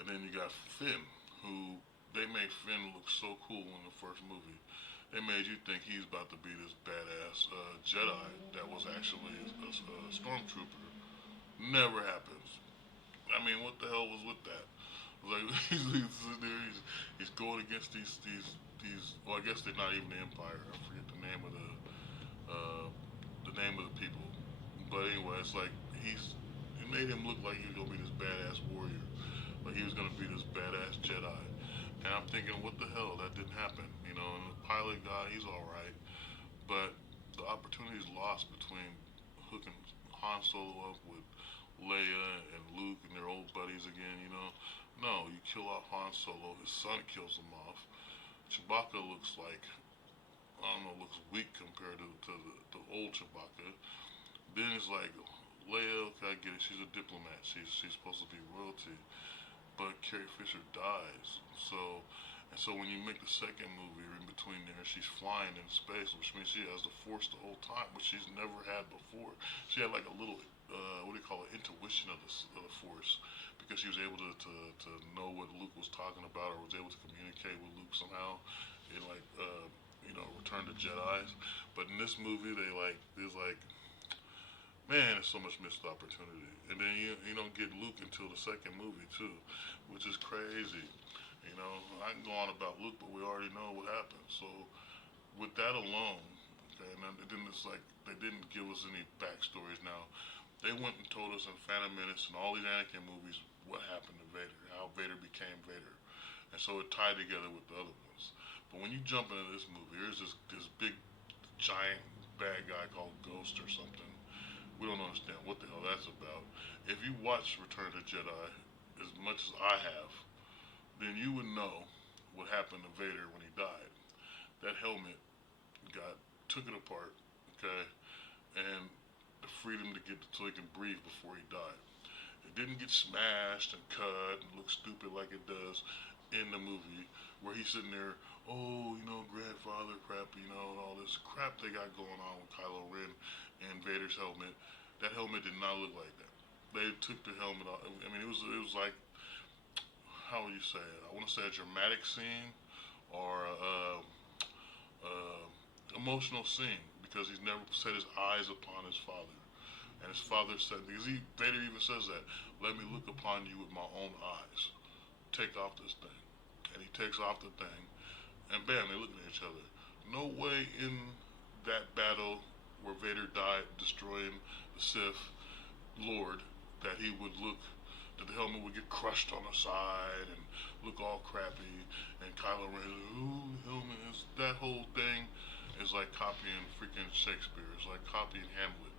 And then you got Finn, who they made Finn look so cool in the first movie. They made you think he's about to be this badass Jedi that was actually a stormtrooper. Never happens. I mean, what the hell was with that? Like he's going against these. Well, I guess they're not even the Empire. I forget uh, the name of the people. But anyway, it's like he made him look like he was gonna be this badass warrior, like he was gonna be this badass Jedi. And I'm thinking, what the hell? That didn't happen. You know, and the pilot guy, he's all right, but the opportunities lost between hooking Han Solo up with Leia and Luke and their old buddies again. You know, no, you kill off Han Solo. His son kills him off. Chewbacca looks like, I don't know, looks weak compared to the old Chewbacca. Then it's like Leia, okay, I get it. She's a diplomat. She's supposed to be royalty, but Carrie Fisher dies. So and so when you make the second movie, in between there, she's flying in space, which means she has the Force the whole time, which she's never had before. She had like a little, what do you call it, intuition of the Force, because she was able to know what Luke was talking about, or was able to communicate with Luke somehow, in like, Return to Jedi's. But in this movie, there's like, man, there's so much missed opportunity. And then you don't get Luke until the second movie too, which is crazy. You know, I can go on about Luke, but we already know what happened. So with that alone, okay, and then it's like they didn't give us any backstories. Now they went and told us in Phantom Menace and all these Anakin movies what happened to Vader, how Vader became Vader, and so it tied together with the other ones. But when you jump into this movie, there's this big giant bad guy called Ghost or something. We don't understand what the hell that's about. If you watch Return of the Jedi as much as I have, then you would know what happened to Vader when he died. That helmet got took it apart, okay, and the freedom to get so he can breathe before he died. It didn't get smashed and cut and look stupid like it does in the movie, where he's sitting there, oh, grandfather crap, and all this crap they got going on with Kylo Ren and Vader's helmet. That helmet did not look like that. They took the helmet off. I mean, it was like, how would you say it? I want to say a dramatic scene or emotional scene, because he's never set his eyes upon his father. And his father said, because Vader even says that, let me look upon you with my own eyes. Take off this thing. And he takes off the thing, and bam, they're looking at each other. No way in that battle where Vader died, destroying the Sith Lord, that he would look that the helmet would get crushed on the side and look all crappy, and Kylo Ren, ooh, helmet is that whole thing is like copying freaking Shakespeare. It's like copying Hamlet.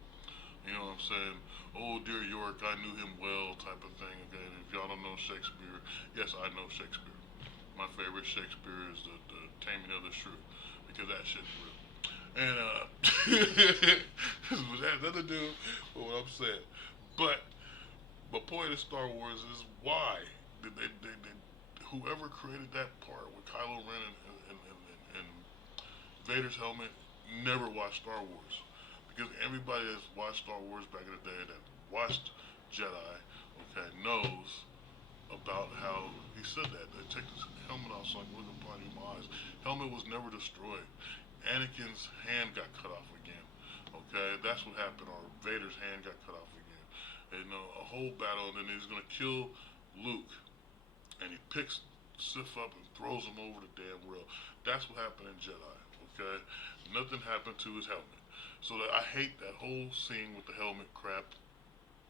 You know what I'm saying? Oh dear York, I knew him well, type of thing. Okay, and if y'all don't know Shakespeare, yes, I know Shakespeare. My favorite Shakespeare is the Taming of the Shrew because that shit's real. And it has nothing to do with what I'm saying. But my point of Star Wars is why did whoever created that part with Kylo Ren and Vader's helmet never watched Star Wars, because everybody that's watched Star Wars back in the day, that watched Jedi, okay, knows about how he said that. They take his helmet off so I can look upon you in my eyes. Helmet was never destroyed. Anakin's hand got cut off again. Okay, that's what happened. Or Vader's hand got cut off again. And a whole battle, and then he's gonna kill Luke, and he picks Sif up and throws him over the damn rail. That's what happened in Jedi. Okay, nothing happened to his helmet. So that I hate that whole scene with the helmet crap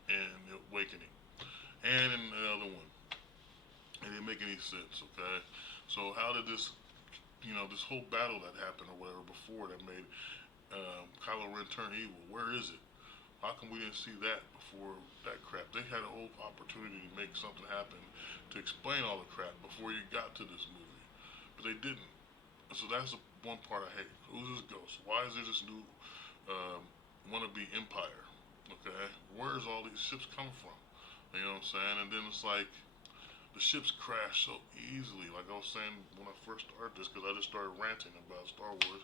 in the Awakening, and in the other one. It didn't make any sense. Okay, so how did this, this whole battle that happened or whatever before that made Kylo Ren turn evil? Where is it? How come we didn't see that before that crap? They had a whole opportunity to make something happen to explain all the crap before you got to this movie, but they didn't. So that's the one part I hate. Who's this ghost? Why is there this new wannabe empire? Okay, where's all these ships coming from? You know what I'm saying? And then it's like the ships crash so easily. Like I was saying when I first started this, because I just started ranting about Star Wars.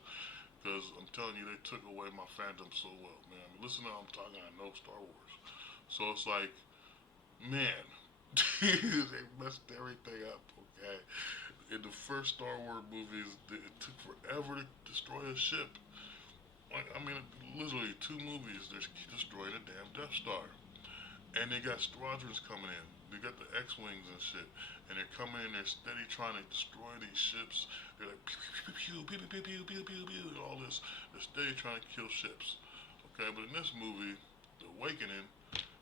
Because I'm telling you, they took away my fandom so well, man. I mean, listen to how I'm talking. I know Star Wars, so it's like, man, they messed everything up. Okay, in the first Star Wars movies, it took forever to destroy a ship. Like, I mean, literally 2 movies, they're destroying a damn Death Star. And they got squadrons coming in. They got the X-Wings and shit. And they're coming in, they're steady trying to destroy these ships. They're like, pew, pew, pew, pew, pew, pew, pew, pew, pew, all this. They're steady trying to kill ships. Okay, but in this movie, The Awakening,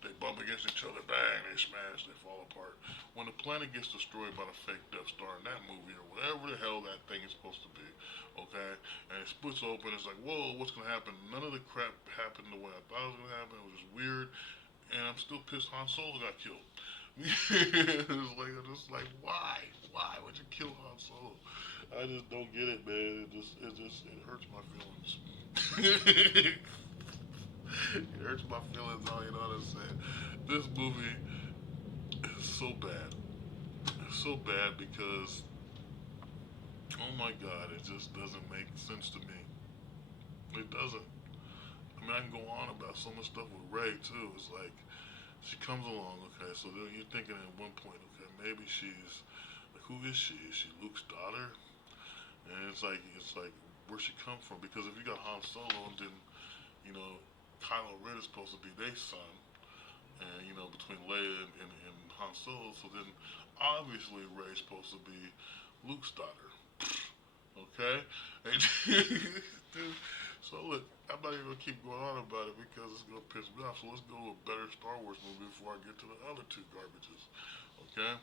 they bump against each other, bang, they smash, they fall apart. When the planet gets destroyed by the fake Death Star in that movie, or whatever the hell that thing is supposed to be, okay, and it splits open, it's like, whoa, what's gonna happen? None of the crap happened the way I thought it was gonna happen. It was just weird, and I'm still pissed Han Solo got killed. It's like, why? Why would you kill Han Solo? I just don't get it, man. It hurts my feelings. It hurts my feelings. All you know what I'm saying. This movie is so bad. It's so bad because, oh my God, it just doesn't make sense to me. It doesn't. I mean, I can go on about so much stuff with Ray too. It's like she comes along, okay. So then you're thinking at one point, okay, maybe she's like, who is she? Is she Luke's daughter? And it's like, where she come from? Because if you got Han Solo, then you know Kylo Ren is supposed to be their son, and between Leia and Han Solo. So then obviously Rey's supposed to be Luke's daughter. Okay, and so look, I'm not even gonna keep going on about it because it's gonna piss me off. So let's go to a better Star Wars movie before I get to the other 2 garbages. Okay,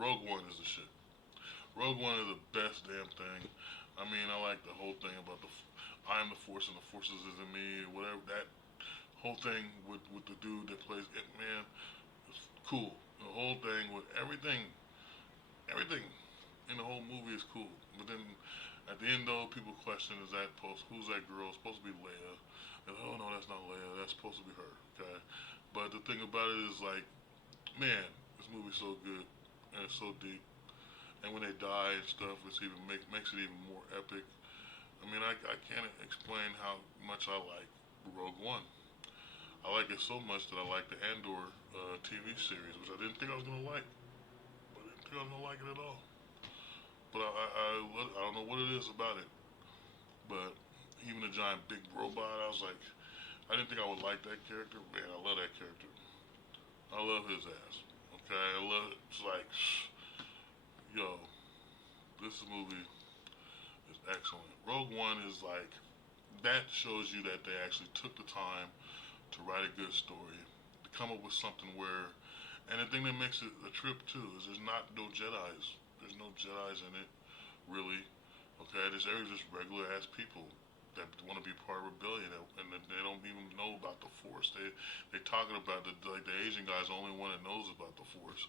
Rogue One is the shit. Rogue One is the best damn thing. I mean, I like the whole thing about I am the Force and the Force is in me, whatever that whole thing with the dude that plays It Man is cool. The whole thing with everything in the whole movie is cool. But then at the end though, people question who's that girl? It's supposed to be Leia. And, oh no, that's not Leia. That's supposed to be her. Okay. But the thing about it is like, man, this movie's so good and it's so deep. And when they die and stuff, it's even makes it even more epic. I mean, I can't explain how much I like Rogue One. I like it so much that I like the Andor TV series, which I didn't think I was gonna like. But I didn't think I was gonna like it at all. But I don't know what it is about it. But even the giant big robot, I was like, I didn't think I would like that character. Man, I love that character. I love his ass. Okay, it's like, yo, this movie is excellent. Rogue One is like, that shows you that they actually took the time to write a good story, to come up with something where And the thing that makes it a trip too is there's not no Jedi's. There's no Jedi's in it, really. Okay, there's just regular ass people that want to be part of rebellion, and they don't even know about the Force. They talking about the Asian guy's the only one that knows about the Force,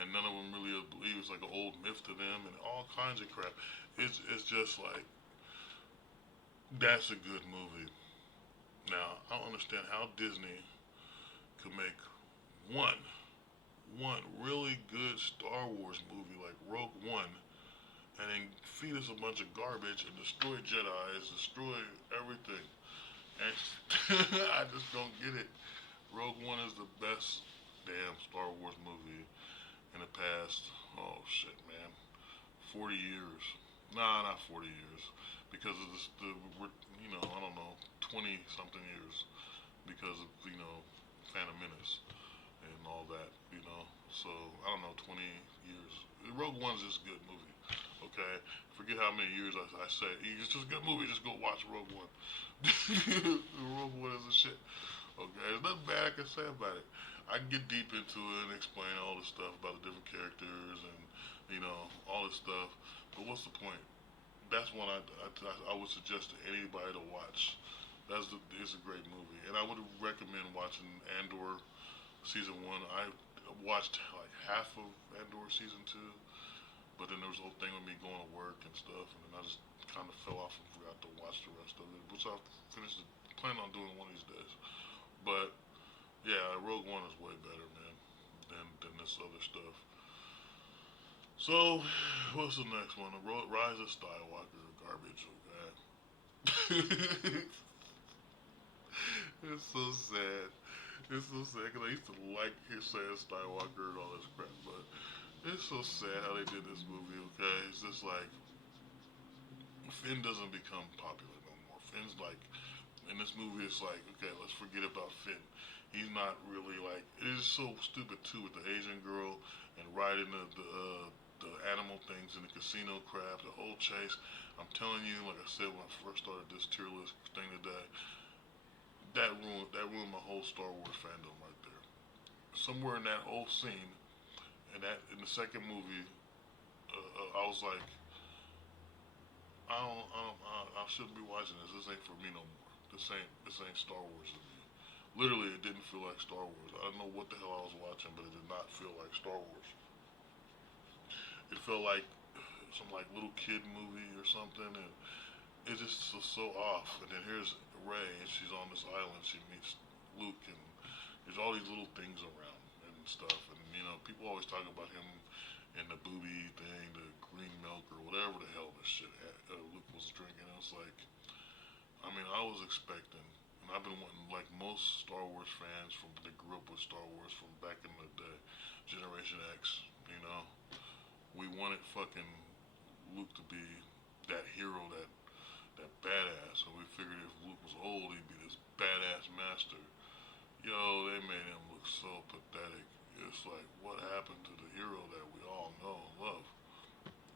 and none of them really believe it's like an old myth to them, and all kinds of crap. It's just like that's a good movie. Now I don't understand how Disney could make one one really good Star Wars movie like Rogue One and then feed us a bunch of garbage and destroy Jedi's, destroy everything. And I just don't get it. Rogue One is the best damn Star Wars movie in the past. Oh shit, man, 40 years. Nah, not 40 years, because of this. I don't know, 20 something years because of Phantom Menace and all that. So I don't know, 20 years. Rogue One's just a good movie. Okay, forget how many years I say it's just a good movie. Just go watch Rogue One. Rogue One is a shit. Okay, there's nothing bad I can say about it. I can get deep into it and explain all the stuff about the different characters and all this stuff. But what's the point? That's one I would suggest to anybody to watch. It's a great movie, and I would recommend watching Andor season one. I watched like half of Andor season two, but then there was a whole thing with me going to work and stuff, and then I just kind of fell off and forgot to watch the rest of it, which I'll plan on doing one of these days. But yeah, Rogue One is way better, man, than this other stuff. So, what's the next one? The Rise of Skywalker, garbage. Okay. It's so sad. It's so sad because I used to like his saying Skywalker and all this crap, but it's so sad how they did this movie. Okay, it's just like Finn doesn't become popular no more. Finn's like in this movie. It's like okay, let's forget about Finn. He's not really like it is so stupid too with the Asian girl and riding the animal things in the casino crap, the whole chase. I'm telling you, like I said when I first started this tier list thing today, that ruined my whole Star Wars fandom right there. Somewhere in that whole scene, and that in the second movie, I was like, I shouldn't be watching this. This ain't for me no more. This ain't Star Wars to me. Literally, it didn't feel like Star Wars. I don't know what the hell I was watching, but it did not feel like Star Wars. It felt like some like little kid movie or something, and it just was so off. And then here's Ray, and she's on this island. She meets Luke, and there's all these little things around and stuff. And people always talk about him and the booby thing, the green milk or whatever the hell this shit Luke was drinking. I was like, I mean, I was expecting, and I've been wanting, like most Star Wars fans from that grew up with Star Wars from back in the day, Generation X, we wanted fucking Luke to be that hero, that badass, and we figured if Luke was old, he'd be this badass master. Yo, they made him look so pathetic. It's like, what happened to the hero that we all know and love?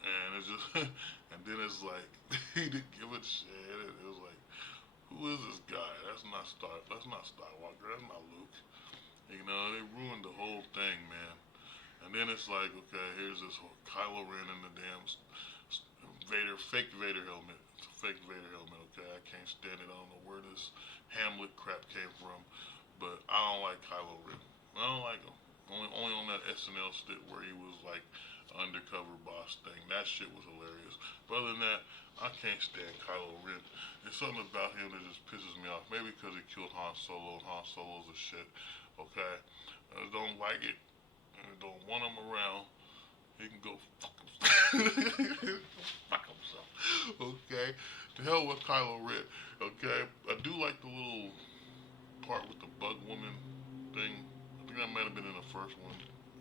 And it's just, and then it's like, he didn't give a shit. It was like, who is this guy? That's not Skywalker. That's not Luke. They ruined the whole thing, man. And then it's like, okay, here's this whole Kylo Ren in the damn fake Vader helmet. It's a fake Vader helmet, okay? I can't stand it. I don't know where this Hamlet crap came from, but I don't like Kylo Ren. I don't like him. Only on that SNL skit where he was like undercover boss thing. That shit was hilarious. But other than that, I can't stand Kylo Ren. There's something about him that just pisses me off. Maybe because he killed Han Solo, and Han Solo's a shit. Okay, I don't like it. I don't want him around. He can go fuck himself. Fuck himself. Okay, to hell with Kylo Ren. Okay, I do like the little part with the bug woman thing. I think that might have been in the first one.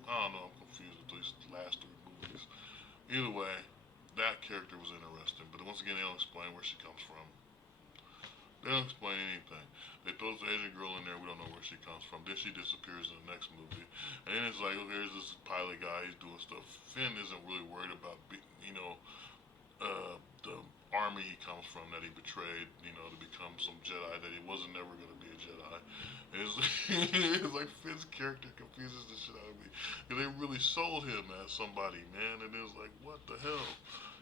I don't know. I'm confused with these last three movies. Either way, that character was interesting. But once again, they don't explain where she comes from. They don't explain anything. They throw this Asian girl in there. We don't know where she comes from. Then she disappears in the next movie. And then it's like, okay, here's this pilot guy. He's doing stuff. Finn isn't really worried about, the army he comes from that he betrayed, to become some Jedi that he wasn't never going to be a Jedi. And it's, it's like Finn's character confuses the shit out of me. Because they really sold him as somebody, man. And it was like, what the hell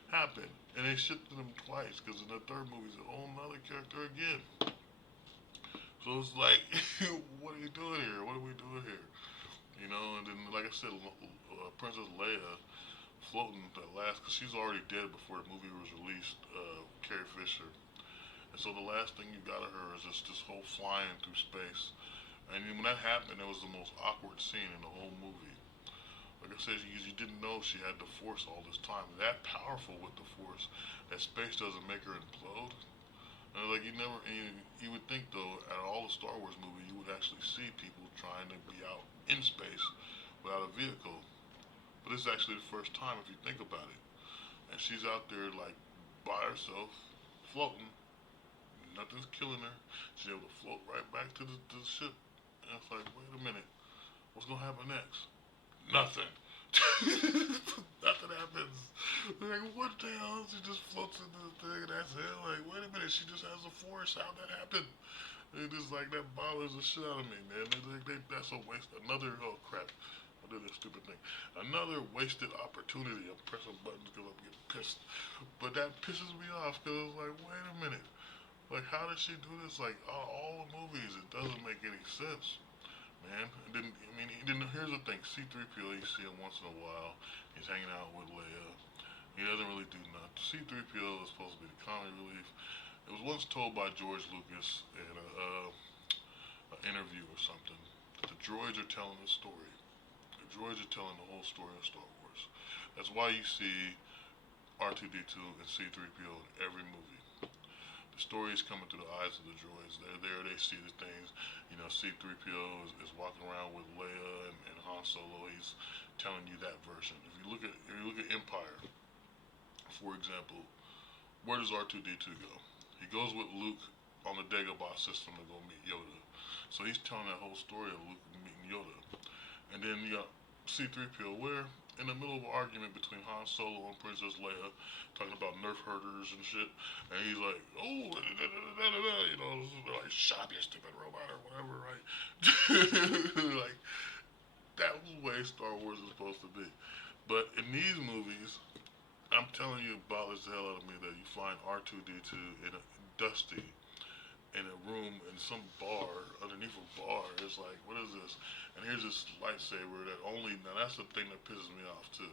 happened? And they shifted him twice because in the third movie, he's a whole nother character again. So it's like, what are you doing here? What are we doing here? You know, and then, like I said, Princess Leia floating at last, because she's already dead before the movie was released, Carrie Fisher. And so the last thing you got of her is just this whole flying through space. And when that happened, it was the most awkward scene in the whole movie. Like I said, you didn't know she had the Force all this time. That powerful with the Force, that space doesn't make her implode. And like you never, and you would think though, out of all the Star Wars movies, you would actually see people trying to be out in space without a vehicle. But this is actually the first time if you think about it. And she's out there like by herself, floating. Nothing's killing her. She's able to float right back to the ship. And it's like, wait a minute, what's gonna happen next? Nothing. Nothing happens. Like, what the hell? She just floats into the thing and that's it. Like, wait a minute, she just has a force. How'd that happen? It just like that bothers the shit out of me, man. That's a waste. Another oh crap. I did this stupid thing. Another wasted opportunity. I'm pressing buttons because I'm getting pissed. But that pisses me off because it's like, wait a minute. Like, how did she do this? Like, all the movies, it doesn't make any sense, man. It didn't. I mean, it didn't. Here's the thing: C-3PO, you see him once in a while. He's hanging out with Leia. He doesn't really do nothing. C-3PO is supposed to be the comic relief. It was once told by George Lucas in an interview or something that the droids are telling the story. The droids are telling the whole story of Star Wars. That's why you see R2D2 and C-3PO in every movie. The story is coming through the eyes of the droids. They're there, they see the things. You know, C-3PO is walking around with Leia and Han Solo. He's telling you that version. If you look at Empire, for example, where does R2D2 go? He goes with Luke on the Dagobah system to go meet Yoda. So he's telling that whole story of Luke meeting Yoda. And then you got C-3PO, where in the middle of an argument between Han Solo and Princess Leia, talking about nerf herders and shit, and he's like, oh, you know, like, shut up, you stupid robot, or whatever, right? Like, that was the way Star Wars is supposed to be. But in these movies, I'm telling you, it bothers the hell out of me that you find R2D2 in a dusty in a room in some bar underneath a bar. It's like, what is this? And here's this lightsaber that only now that's the thing that pisses me off too.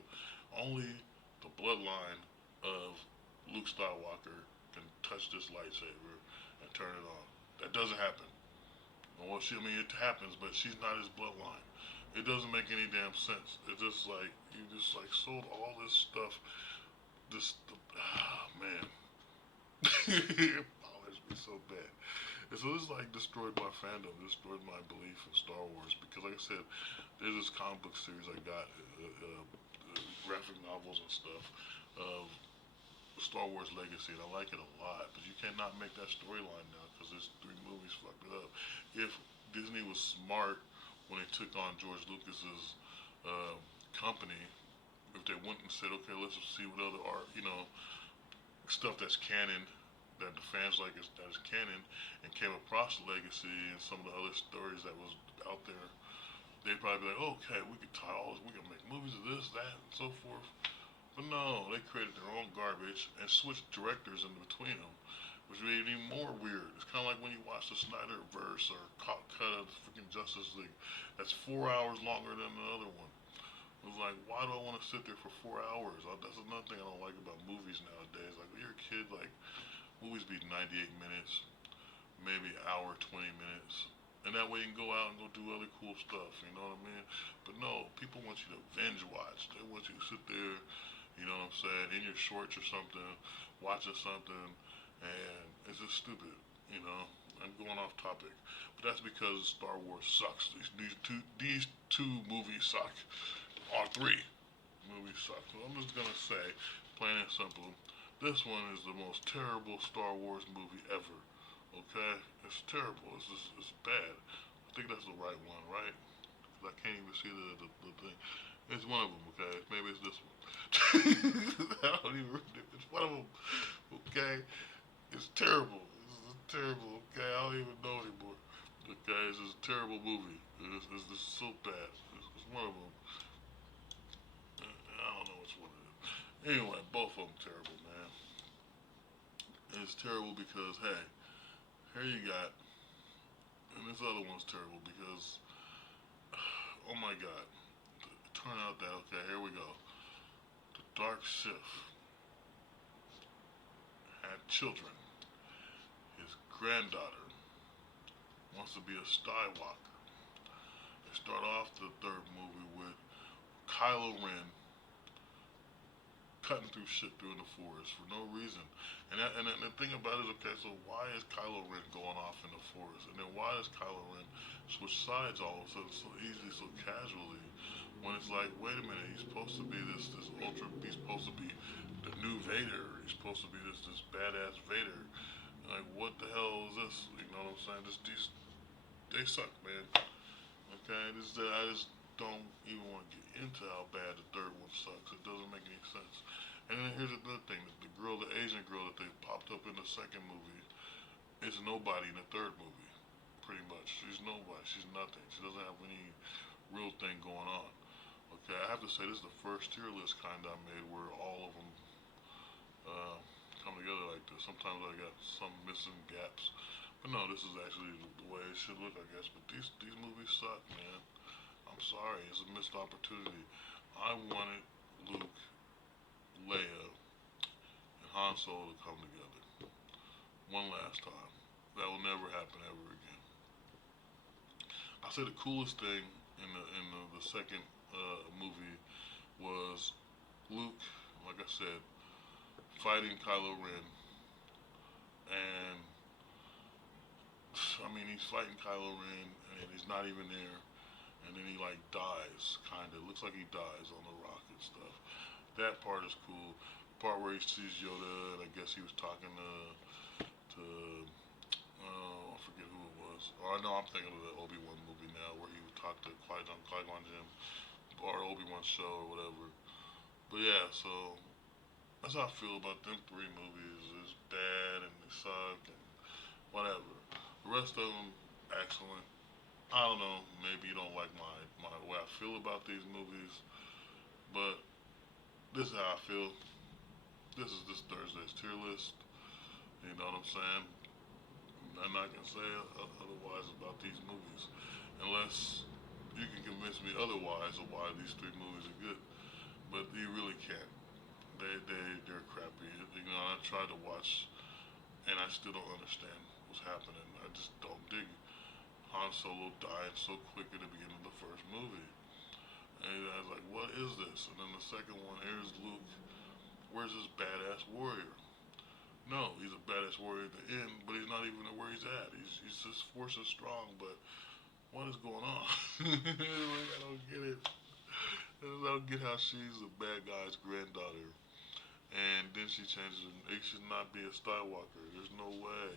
Only the bloodline of Luke Skywalker can touch this lightsaber and turn it on. That doesn't happen. Well, I mean, it happens, but she's not his bloodline. It doesn't make any damn sense. It's just like you just like sold all this stuff. Man, it bothers me so bad. And so this like destroyed my fandom, destroyed my belief in Star Wars because, like I said, there's this comic book series I got, graphic novels and stuff of Star Wars Legacy, and I like it a lot. But you cannot make that storyline now because there's three movies fucked it up. If Disney was smart when they took on George Lucas's company, if they went and said, okay, let's see what other art, you know, stuff that's canon that the fans like that is canon, and came across Legacy and some of the other stories that was out there, they'd probably be like, okay, we can tie all this, we can make movies of this, that, and so forth. But no, they created their own garbage and switched directors in between them, which made it even more weird. It's kind of like when you watch the Snyderverse or cut of the freaking Justice League. That's 4 hours longer than the other one. It was like, why do I want to sit there for 4 hours? That's another thing I don't like about movies nowadays. Like when you're a kid, like movies be 98 minutes, maybe an hour, 20 minutes. And that way you can go out and go do other cool stuff, you know what I mean? But no, people want you to binge watch. They want you to sit there, you know what I'm saying, in your shorts or something, watching something, and it's just stupid, you know? I'm going off topic. But that's because Star Wars sucks. These two movies suck. All three movies suck. So I'm just gonna say, plain and simple, this one is the most terrible Star Wars movie ever. Okay, it's terrible. It's bad. I think that's the right one, right? 'Cause I can't even see the thing. It's one of them. Okay, maybe it's this one. I don't even. It's one of them. Okay, it's terrible. It's terrible. Okay, I don't even know anymore. Okay, it's just a terrible movie. It's so bad. It's one of them. Anyway, both of them terrible, man. And it's terrible because hey, here you got, and this other one's terrible because oh my god, it turned out that okay, here we go. The Dark Sith had children. His granddaughter wants to be a Skywalker. They start off the third movie with Kylo Ren cutting through shit through in the forest for no reason. And the thing about it is, okay, so why is Kylo Ren going off in the forest? And then why does Kylo Ren switch sides all of a sudden so easily, so casually? When it's like, wait a minute, he's supposed to be this ultra, he's supposed to be the new Vader. He's supposed to be this badass Vader. Like, what the hell is this? You know what I'm saying? They suck, man. Okay, I just don't even want to get into how bad the third one sucks. It doesn't make any sense. And then here's another thing: the girl, the Asian girl that they popped up in the second movie, is nobody in the third movie. Pretty much, she's nobody. She's nothing. She doesn't have any real thing going on. Okay, I have to say this is the first tier list kind I made where all of them uh, come together like this. Sometimes I got some missing gaps, but no, this is actually the way it should look, I guess. But these movies suck, man. I'm sorry, it's a missed opportunity. I wanted Luke, Leia, and Han Solo to come together one last time. That will never happen ever again. I say the coolest thing in the second movie was Luke, like I said, fighting Kylo Ren, and I mean he's fighting Kylo Ren, and he's not even there, and then he like dies, kind of looks like he dies on the rock and stuff. That part is cool. The part where he sees Yoda, and I guess he was talking to I forget who it was. Or I know I'm thinking of the Obi Wan movie now, where he would talk to Qui Gon Jinn, or Obi Wan show or whatever. But yeah, so that's how I feel about them three movies. It's bad and they suck and whatever. The rest of them excellent. I don't know. Maybe you don't like my way I feel about these movies, but this is how I feel. This is this Thursday's tier list. You know what I'm saying? I'm not gonna say otherwise about these movies, unless you can convince me otherwise of why these three movies are good. But you really can't. They're crappy. You know, I tried to watch, and I still don't understand what's happening. I just don't dig it. Han Solo died so quick at the beginning of the first movie, and I was like, "What is this?" And then the second one, here's Luke. Where's this badass warrior? No, he's a badass warrior at the end, but he's not even where he's at. He's just force is strong, but what is going on? Like, I don't get it. I don't get how she's a bad guy's granddaughter, and then she changes it. It should not be a Skywalker. There's no way.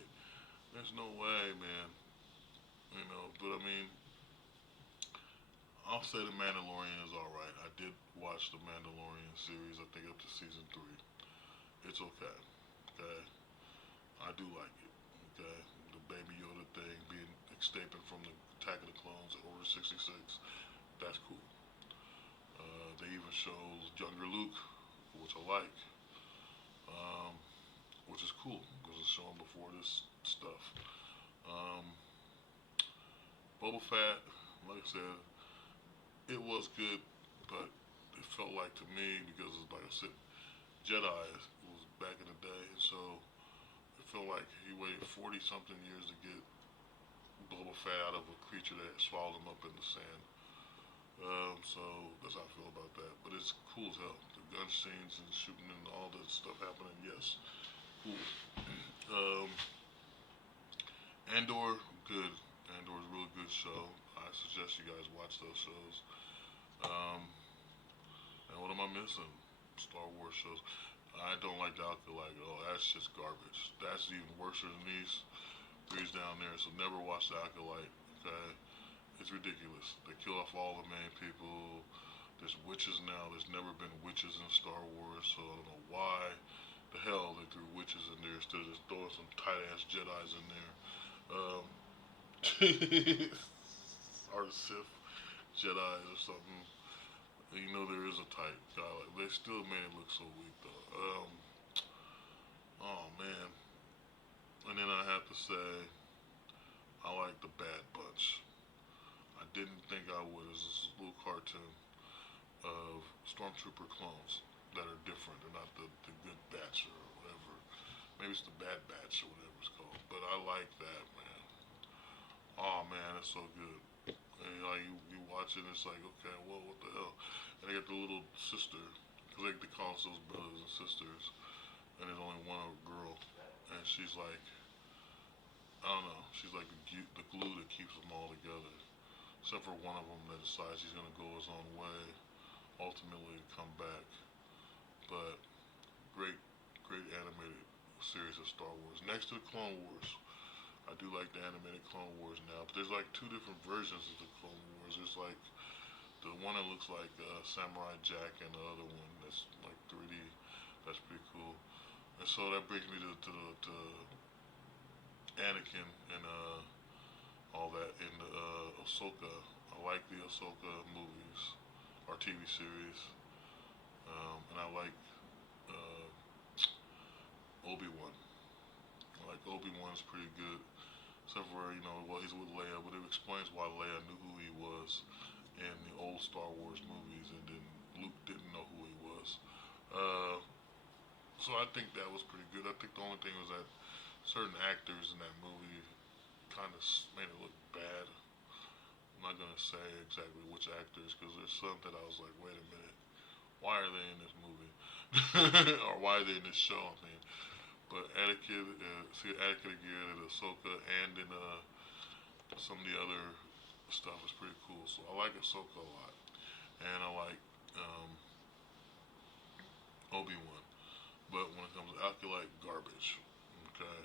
There's no way, man. You know, but I mean, I'll say The Mandalorian is alright. I did watch the Mandalorian series, I think up to season 3. It's okay. Okay? I do like it. Okay? The Baby Yoda thing being escaping from the Attack of the Clones at Order 66. That's cool. They even show younger Luke, which I like, um, which is cool because it's shown before this stuff. Um, Boba Fett, like I said, it was good, but it felt like to me because, like I said, Jedi was back in the day, so it felt like he waited 40 something years to get Boba Fett out of a creature that swallowed him up in the sand. So that's how I feel about that. But it's cool as hell. The gun scenes and shooting and all that stuff happening, yes, cool. Um, Andor, good. Andor's a really good show. I suggest you guys watch those shows. Um, and what am I missing? Star Wars shows. I don't like the Acolyte at all. That's just garbage. That's even worse than these down there. So never watch the Acolyte. Okay, it's ridiculous. They kill off all the main people. There's witches now. There's never been witches in Star Wars, so I don't know why the hell they threw witches in there instead of just throwing some tight ass Jedi's in there. Um, or Sith Jedi's or something. And you know there is a type guy. Like they still made it look so weak though. Oh man. And then I have to say I like the Bad Bunch. I didn't think I would. It's this little cartoon of stormtrooper clones that are different. They're not the good batch or whatever. Maybe it's the bad batch or whatever it's called. But I like that, man. Oh man, it's so good. And like you watch it, it's like okay, well, what the hell? And they got the little sister, cause they call themselves brothers and sisters, and there's only one girl, and she's like, I don't know, she's like the glue that keeps them all together. Except for one of them that decides he's gonna go his own way, ultimately to come back. But great, great animated series of Star Wars. Next to the Clone Wars, I do like the animated Clone Wars now. But there's like two different versions of the Clone Wars. There's like the one that looks like Samurai Jack, and the other one that's like 3D. That's pretty cool. And so that brings me to Anakin and all that in the Ahsoka. I like the Ahsoka movies or TV series, and I like uh, Obi Wan. I like Obi Wan's pretty good, except for well he's with Leia, but it explains why Leia knew who he was in the old Star Wars movies, and then Luke didn't know who he was. Uh, so I think that was pretty good. I think the only thing was that certain actors in that movie kind of made it look bad. I'm not gonna say exactly which actors because there's some that I was like, wait a minute, why are they in this movie? Or why are they in this show? I mean, but Anakin again in Ahsoka and in some of the other stuff is pretty cool. So I like Ahsoka a lot, and I like um, Obi Wan. But when it comes to Acolyte, garbage. Okay.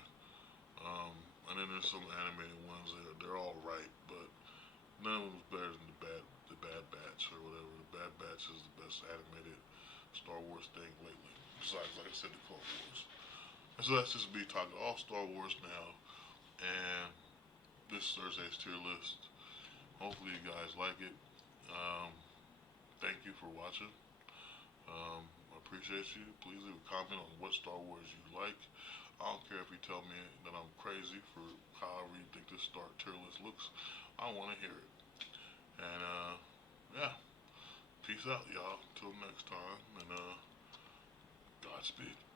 Um, and then there's some animated ones that they're all right, but none of them's better than the Bad Batch or whatever. The Bad Batch is the best animated Star Wars thing lately. Besides, like I said, the Clone Wars. And so that's just me talking all Star Wars now. And this Thursday's tier list. Hopefully you guys like it. Um, thank you for watching. I appreciate you. Please leave a comment on what Star Wars you like. I don't care if you tell me that I'm crazy for however you think this Star tier list looks. I want to hear it. And yeah, peace out, y'all. Until next time, and Godspeed.